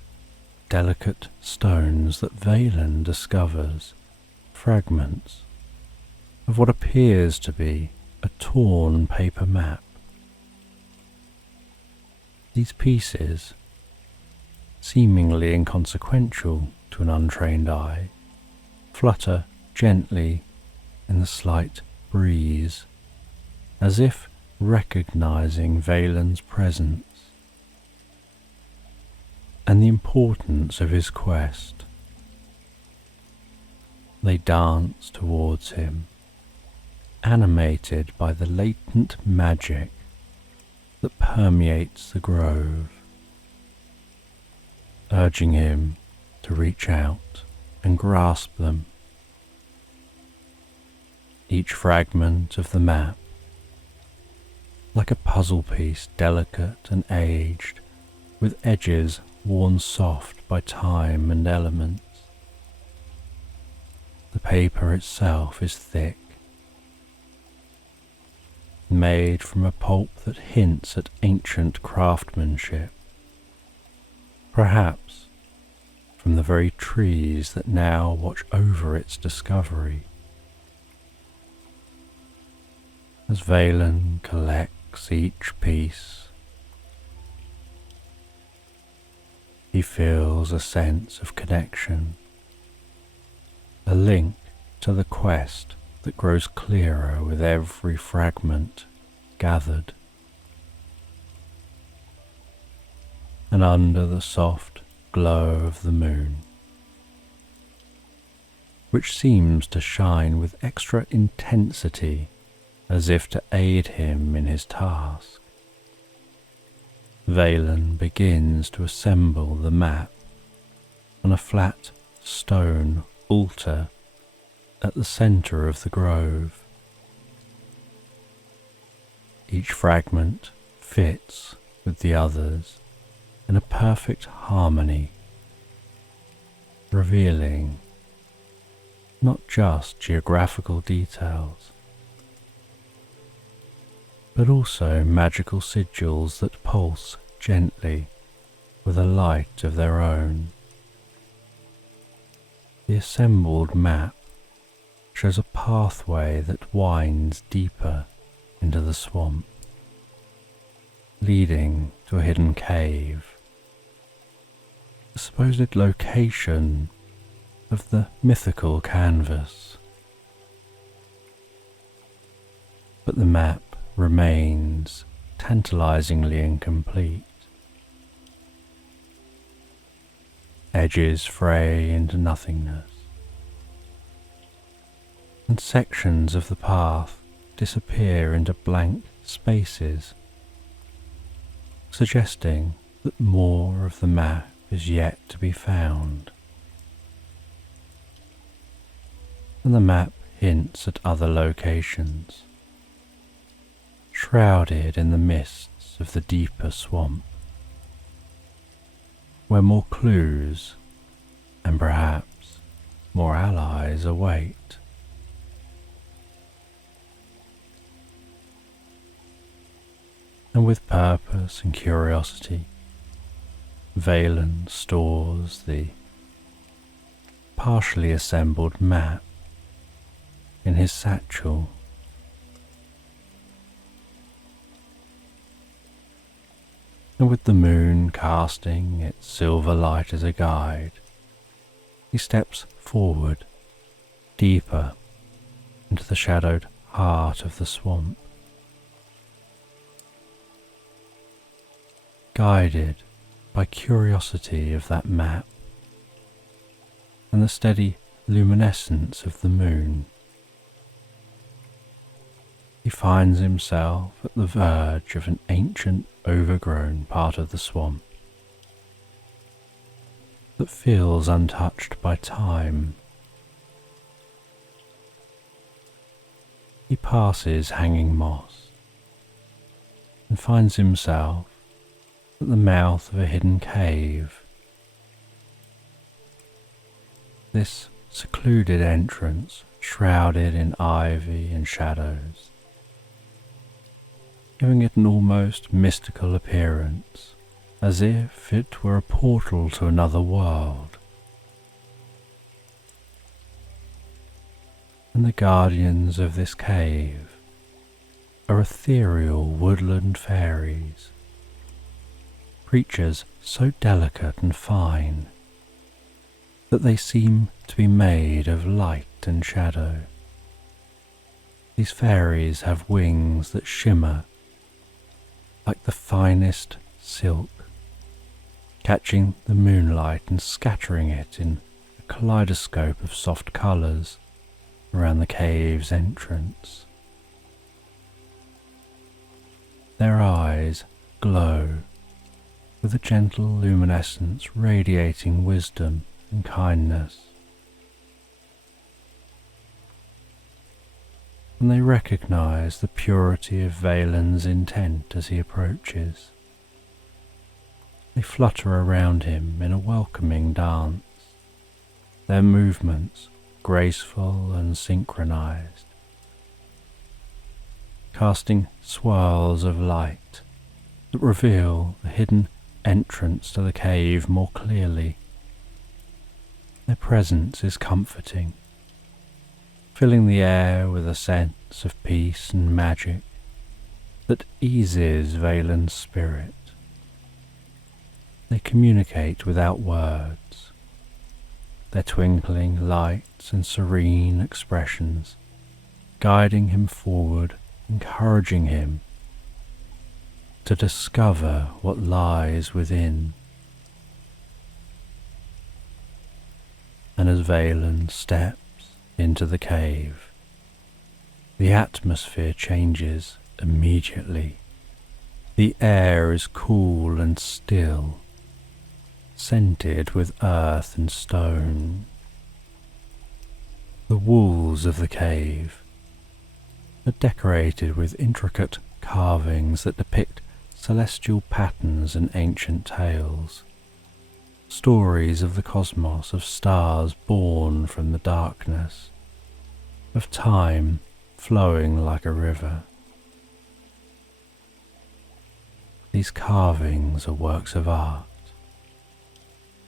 delicate stones that Valen discovers fragments of what appears to be a torn paper map. These pieces, seemingly inconsequential to an untrained eye, flutter gently in the slight breeze, as if recognizing Valen's presence and the importance of his quest. They dance towards him, animated by the latent magic that permeates the grove, urging him to reach out and grasp them. Each fragment of the map, like a puzzle piece, delicate and aged, with edges worn soft by time and elements. The paper itself is thick, made from a pulp that hints at ancient craftsmanship, perhaps from the very trees that now watch over its discovery. As Valen collects each piece, he feels a sense of connection, a link to the quest that grows clearer with every fragment gathered. And under the soft glow of the moon, which seems to shine with extra intensity as if to aid him in his task, Valen begins to assemble the map on a flat stone altar at the centre of the grove. Each fragment fits with the others in a perfect harmony, revealing not just geographical details, but also magical sigils that pulse gently with a light of their own. The assembled map shows a pathway that winds deeper into the swamp, leading to a hidden cave, the supposed location of the mythical canvas. But the map remains tantalizingly incomplete. Edges fray into nothingness, and sections of the path disappear into blank spaces, suggesting that more of the map is yet to be found. And the map hints at other locations, shrouded in the mists of the deeper swamp, where more clues and perhaps more allies await. And with purpose and curiosity, Valen stores the partially assembled map in his satchel. And with the moon casting its silver light as a guide, he steps forward, deeper into the shadowed heart of the swamp. Guided by curiosity of that map and the steady luminescence of the moon, he finds himself at the verge of an ancient, overgrown part of the swamp that feels untouched by time. He passes hanging moss, and finds himself at the mouth of a hidden cave. This secluded entrance, shrouded in ivy and shadows, giving it an almost mystical appearance, as if it were a portal to another world. And the guardians of this cave are ethereal woodland fairies, creatures so delicate and fine that they seem to be made of light and shadow. These fairies have wings that shimmer like the finest silk, catching the moonlight and scattering it in a kaleidoscope of soft colours around the cave's entrance. Their eyes glow with a gentle luminescence radiating wisdom and kindness. And they recognize the purity of Valen's intent as he approaches. They flutter around him in a welcoming dance, their movements graceful and synchronized, casting swirls of light that reveal the hidden entrance to the cave more clearly. Their presence is comforting, filling the air with a sense of peace and magic that eases Valen's spirit. They communicate without words, their twinkling lights and serene expressions guiding him forward, encouraging him to discover what lies within. And as Valen steps into the cave, the atmosphere changes immediately. The air is cool and still, scented with earth and stone. The walls of the cave are decorated with intricate carvings that depict celestial patterns and ancient tales, stories of the cosmos, of stars born from the darkness, of time flowing like a river. These carvings are works of art,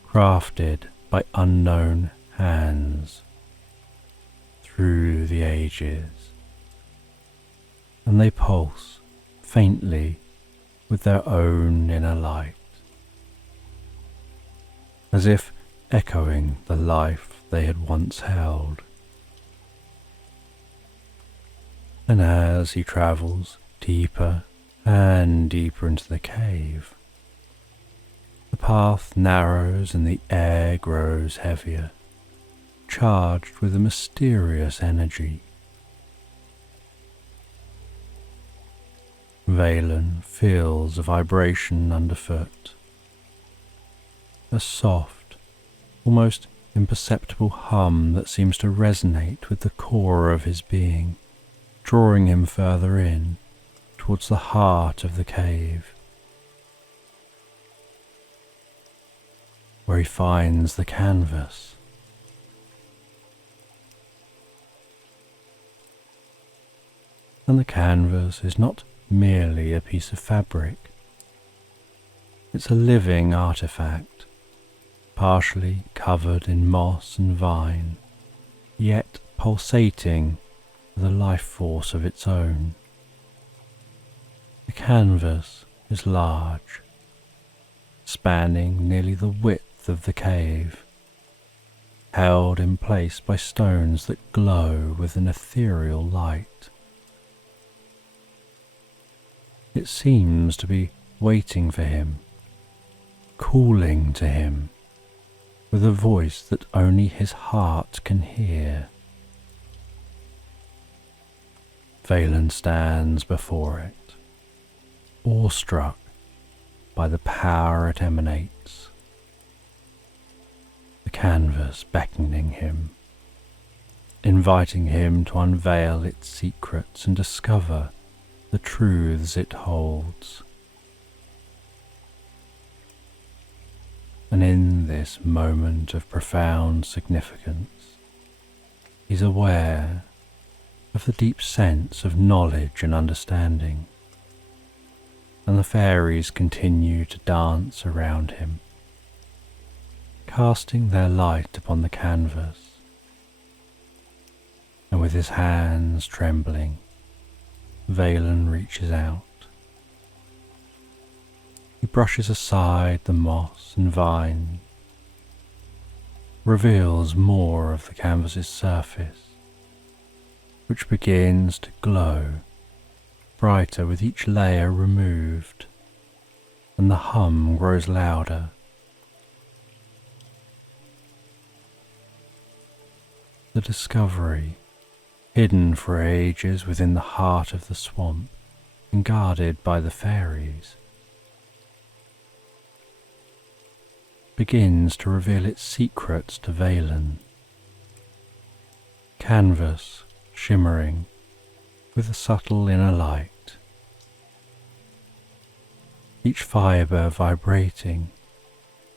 crafted by unknown hands through the ages, and they pulse faintly with their own inner light, as if echoing the life they had once held. And as he travels deeper and deeper into the cave, the path narrows and the air grows heavier, charged with a mysterious energy. Valen feels a vibration underfoot, a soft, almost imperceptible hum that seems to resonate with the core of his being, drawing him further in, towards the heart of the cave, where he finds the canvas. And the canvas is not merely a piece of fabric. It's a living artifact, partially covered in moss and vine, yet pulsating with a life force of its own. The canvas is large, spanning nearly the width of the cave, held in place by stones that glow with an ethereal light. It seems to be waiting for him, calling to him, with a voice that only his heart can hear. Valen stands before it, awestruck by the power it emanates, the canvas beckoning him, inviting him to unveil its secrets and discover the truths it holds. And in this moment of profound significance, he's aware of the deep sense of knowledge and understanding, and the fairies continue to dance around him, casting their light upon the canvas. And with his hands trembling, Valen reaches out. He brushes aside the moss and vine, reveals more of the canvas's surface, which begins to glow brighter with each layer removed, and the hum grows louder. The discovery, hidden for ages within the heart of the swamp and guarded by the fairies, begins to reveal its secrets to Valen. Canvas shimmering with a subtle inner light, each fibre vibrating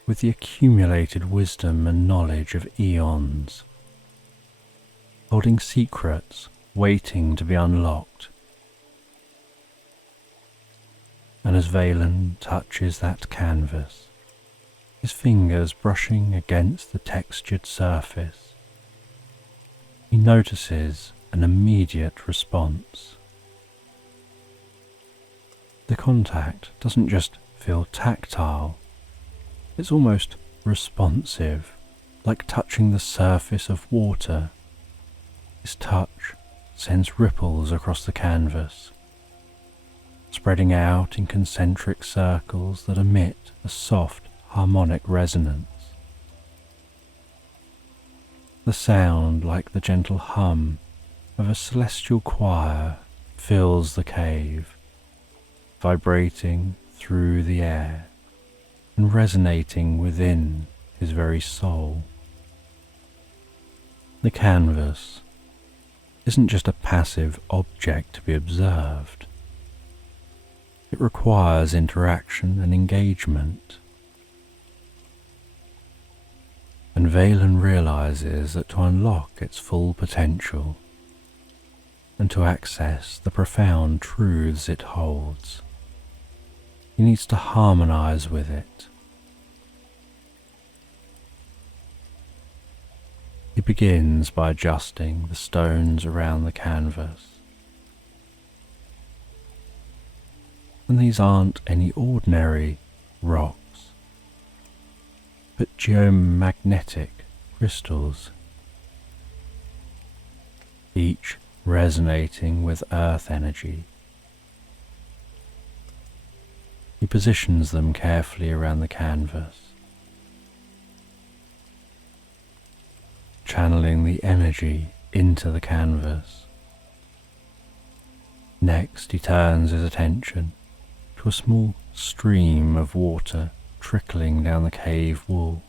with the accumulated wisdom and knowledge of eons, holding secrets waiting to be unlocked. And as Valen touches that canvas, his fingers brushing against the textured surface, he notices an immediate response. The contact doesn't just feel tactile, it's almost responsive, like touching the surface of water. His touch sends ripples across the canvas, spreading out in concentric circles that emit a soft harmonic resonance. The sound, like the gentle hum of a celestial choir, fills the cave, vibrating through the air and resonating within his very soul. The canvas isn't just a passive object to be observed. It requires interaction and engagement. And Valen realizes that to unlock its full potential and to access the profound truths it holds, he needs to harmonize with it. He begins by adjusting the stones around the canvas. And these aren't any ordinary rocks, but geomagnetic crystals, each resonating with earth energy. He positions them carefully around the canvas, channeling the energy into the canvas. Next, he turns his attention to a small stream of water trickling down the cave wall.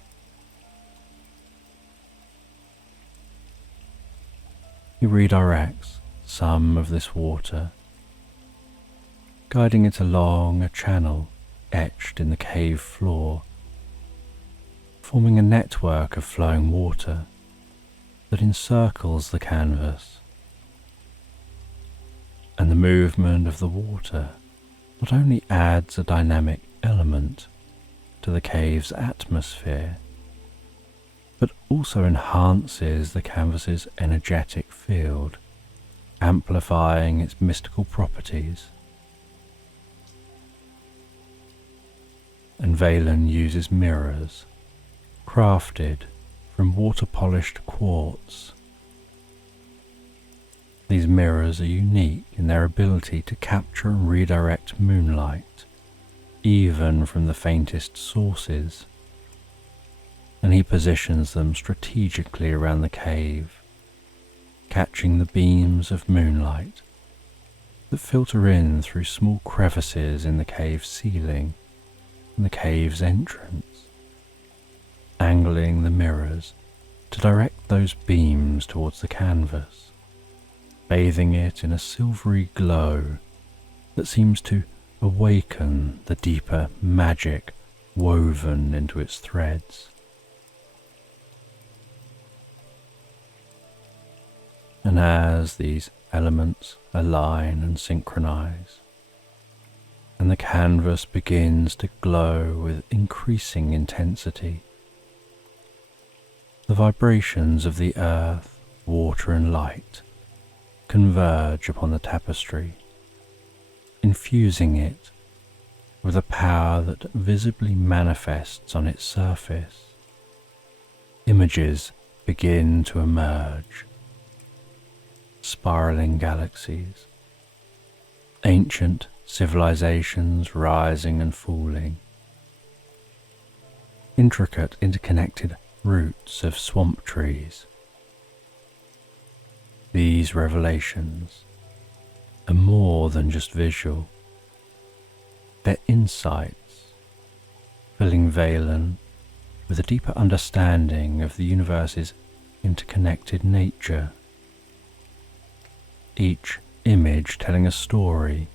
He redirects some of this water, guiding it along a channel etched in the cave floor, forming a network of flowing water that encircles the canvas. And the movement of the water not only adds a dynamic element to the cave's atmosphere, but also enhances the canvas's energetic field, amplifying its mystical properties. And Valen uses mirrors, crafted from water-polished quartz. These mirrors are unique in their ability to capture and redirect moonlight, even from the faintest sources, and he positions them strategically around the cave, catching the beams of moonlight that filter in through small crevices in the cave ceiling and the cave's entrance, angling the mirrors to direct those beams towards the canvas, bathing it in a silvery glow that seems to awaken the deeper magic woven into its threads. And as these elements align and synchronize, and the canvas begins to glow with increasing intensity, the vibrations of the earth, water and light converge upon the tapestry, infusing it with a power that visibly manifests on its surface. Images begin to emerge. Spiraling galaxies, ancient civilizations rising and falling, intricate interconnected roots of swamp trees. These revelations are more than just visual. They're insights, filling Valen with a deeper understanding of the universe's interconnected nature. Each image telling a story,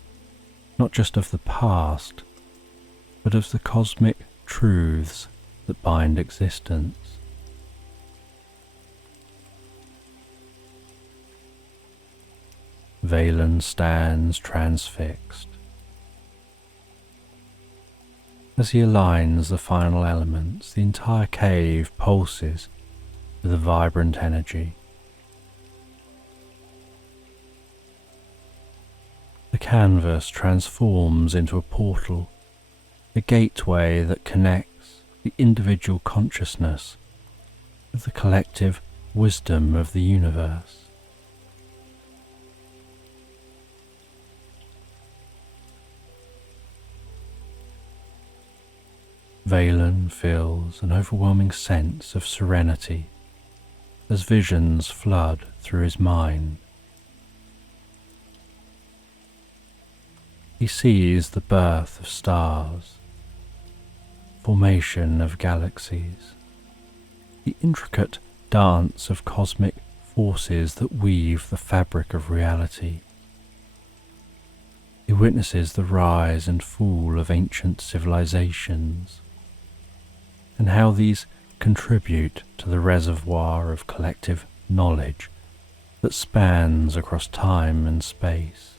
not just of the past, but of the cosmic truths that bind existence. Valen stands transfixed. As he aligns the final elements, the entire cave pulses with a vibrant energy. The canvas transforms into a portal, a gateway that connects the individual consciousness with the collective wisdom of the universe. Valen feels an overwhelming sense of serenity as visions flood through his mind. He sees the birth of stars, formation of galaxies, the intricate dance of cosmic forces that weave the fabric of reality. He witnesses the rise and fall of ancient civilizations, and how these contribute to the reservoir of collective knowledge that spans across time and space.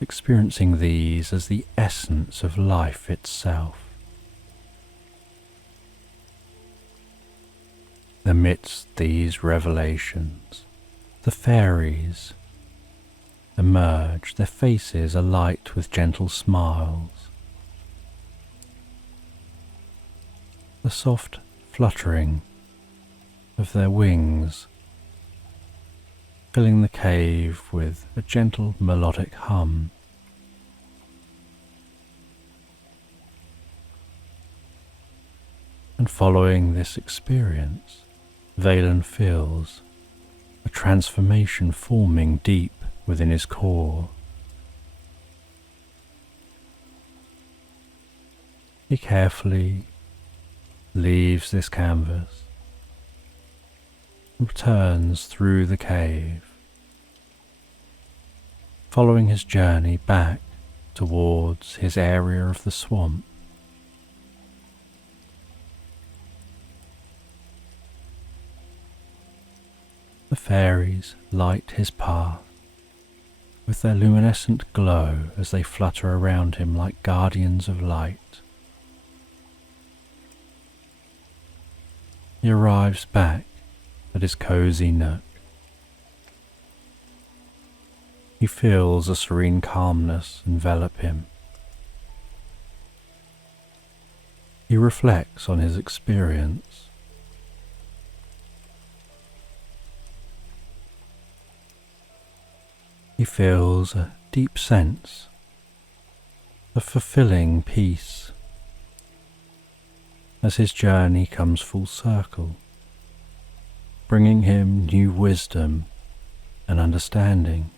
Experiencing these as the essence of life itself. Amidst these revelations, the fairies emerge, their faces alight with gentle smiles. The soft fluttering of their wings filling the cave with a gentle melodic hum. And following this experience, Valen feels a transformation forming deep within his core. He carefully leaves this canvas, returns through the cave, following his journey back towards his area of the swamp. The fairies light his path with their luminescent glow as they flutter around him like guardians of light. He arrives back at his cozy nook. He feels a serene calmness envelop him. He reflects on his experience. He feels a deep sense of fulfilling peace as his journey comes full circle, bringing him new wisdom and understanding.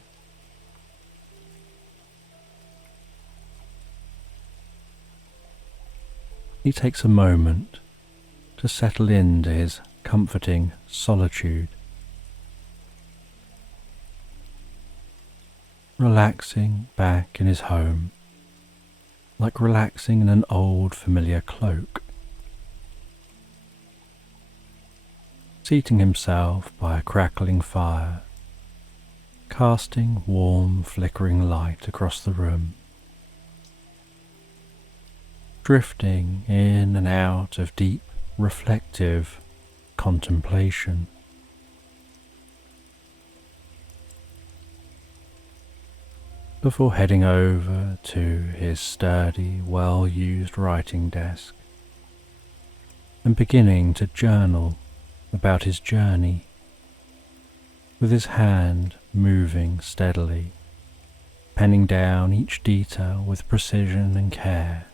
He takes a moment to settle into his comforting solitude, relaxing back in his home, like relaxing in an old familiar cloak. Seating himself by a crackling fire, casting warm flickering light across the room, drifting in and out of deep reflective contemplation. Before heading over to his sturdy, well-used writing desk and beginning to journal about his journey, with his hand moving steadily, penning down each detail with precision and care,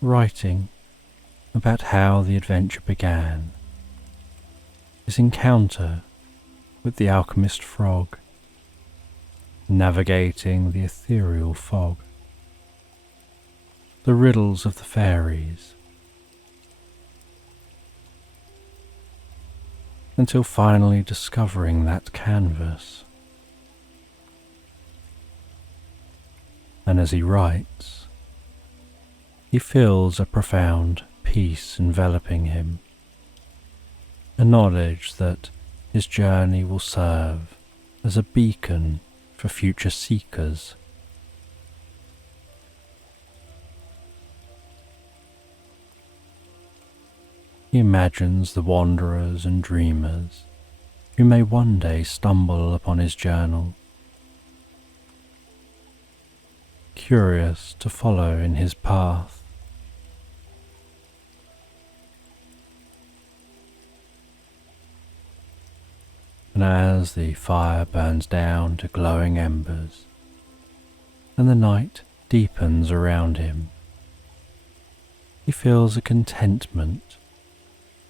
writing about how the adventure began, his encounter with the alchemist frog, navigating the ethereal fog, the riddles of the fairies, until finally discovering that canvas. And as he writes, he feels a profound peace enveloping him, a knowledge that his journey will serve as a beacon for future seekers. He imagines the wanderers and dreamers who may one day stumble upon his journal, curious to follow in his path. And as the fire burns down to glowing embers and the night deepens around him, he feels a contentment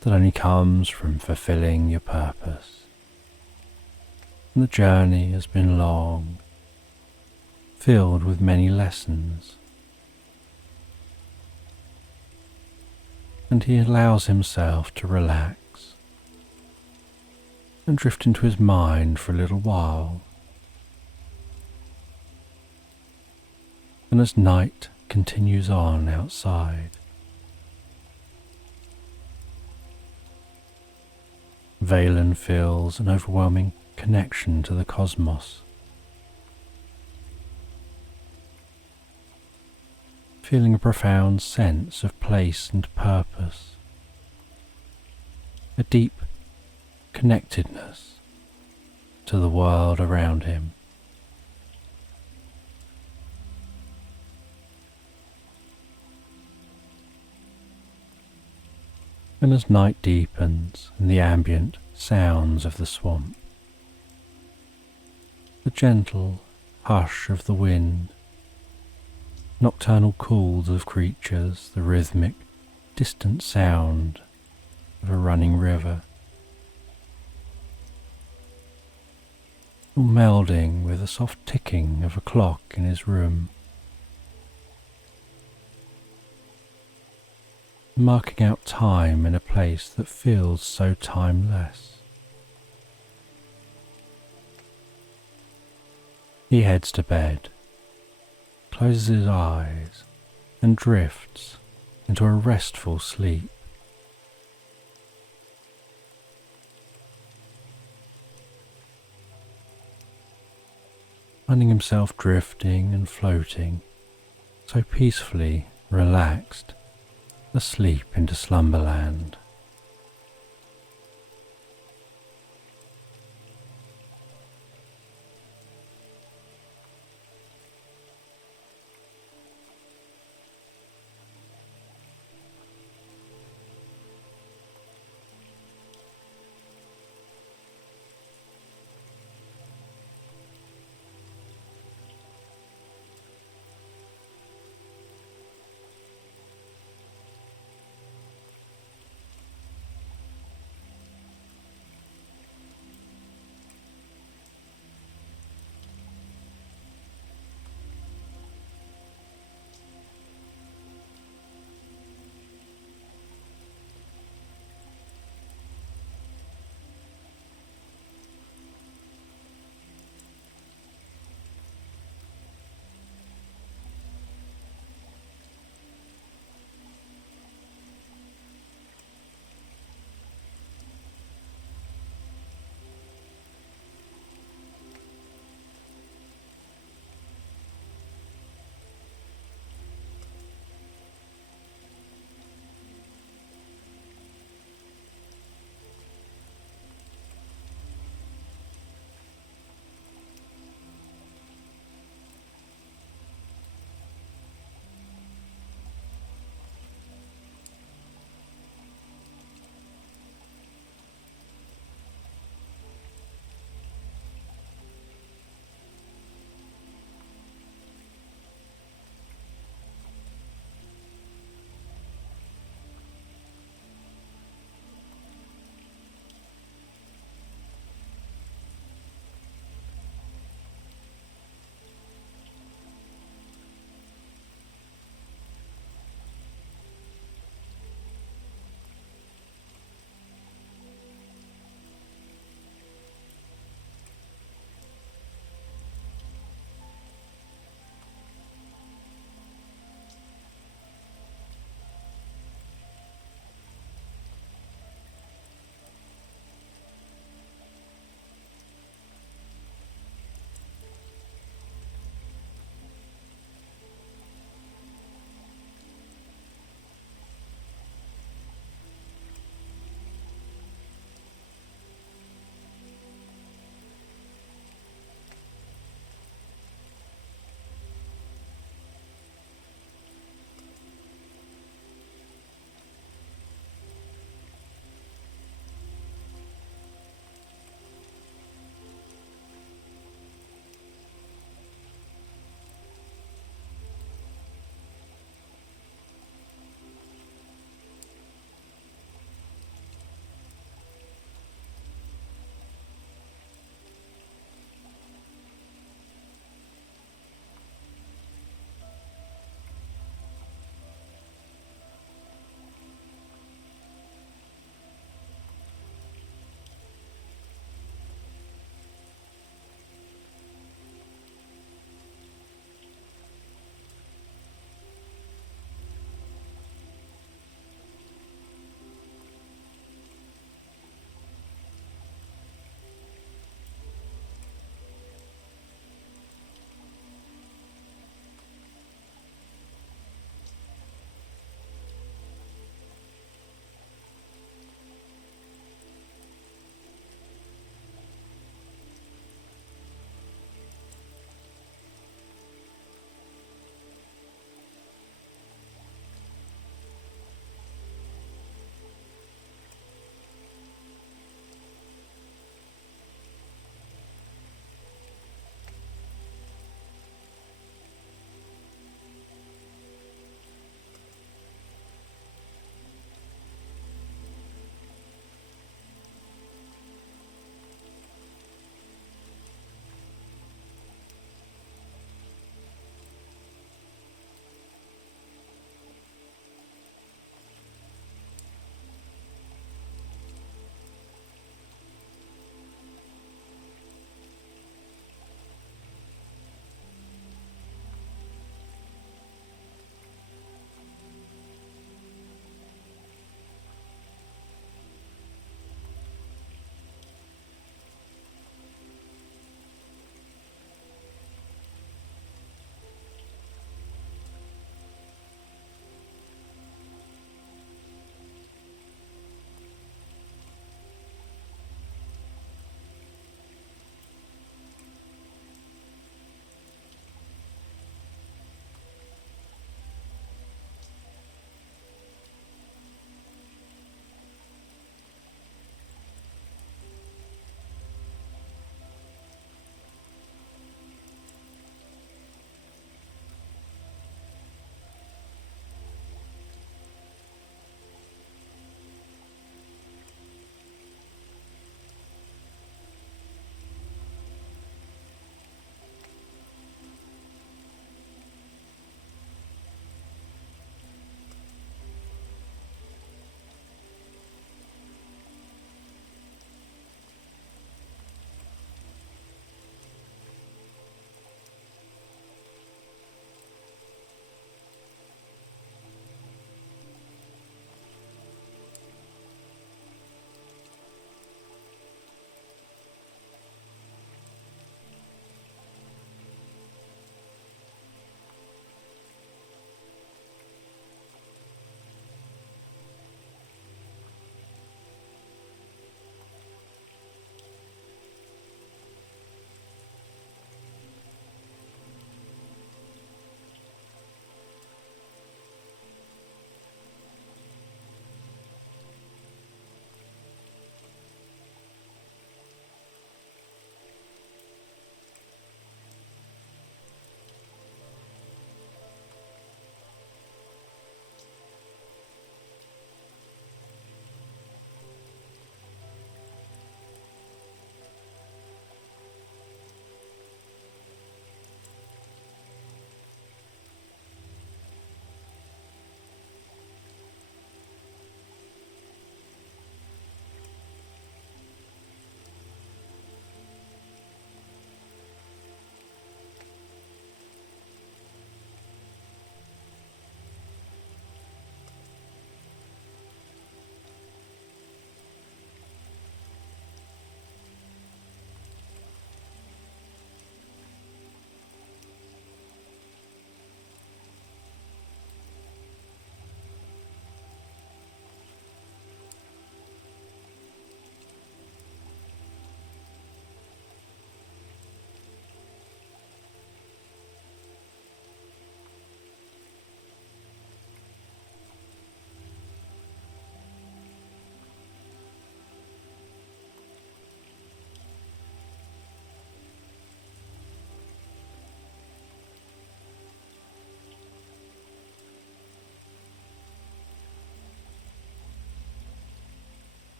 that only comes from fulfilling your purpose. And the journey has been long, filled with many lessons, and he allows himself to relax and drift into his mind for a little while. And as night continues on outside, Valen feels an overwhelming connection to the cosmos, feeling a profound sense of place and purpose, a deep connectedness to the world around him. And as night deepens and the ambient sounds of the swamp, the gentle hush of the wind, nocturnal calls of creatures, the rhythmic, distant sound of a running river, all melding with the soft ticking of a clock in his room, marking out time in a place that feels so timeless. He heads to bed, closes his eyes, and drifts into a restful sleep. Finding himself drifting and floating, so peacefully relaxed, asleep into slumberland.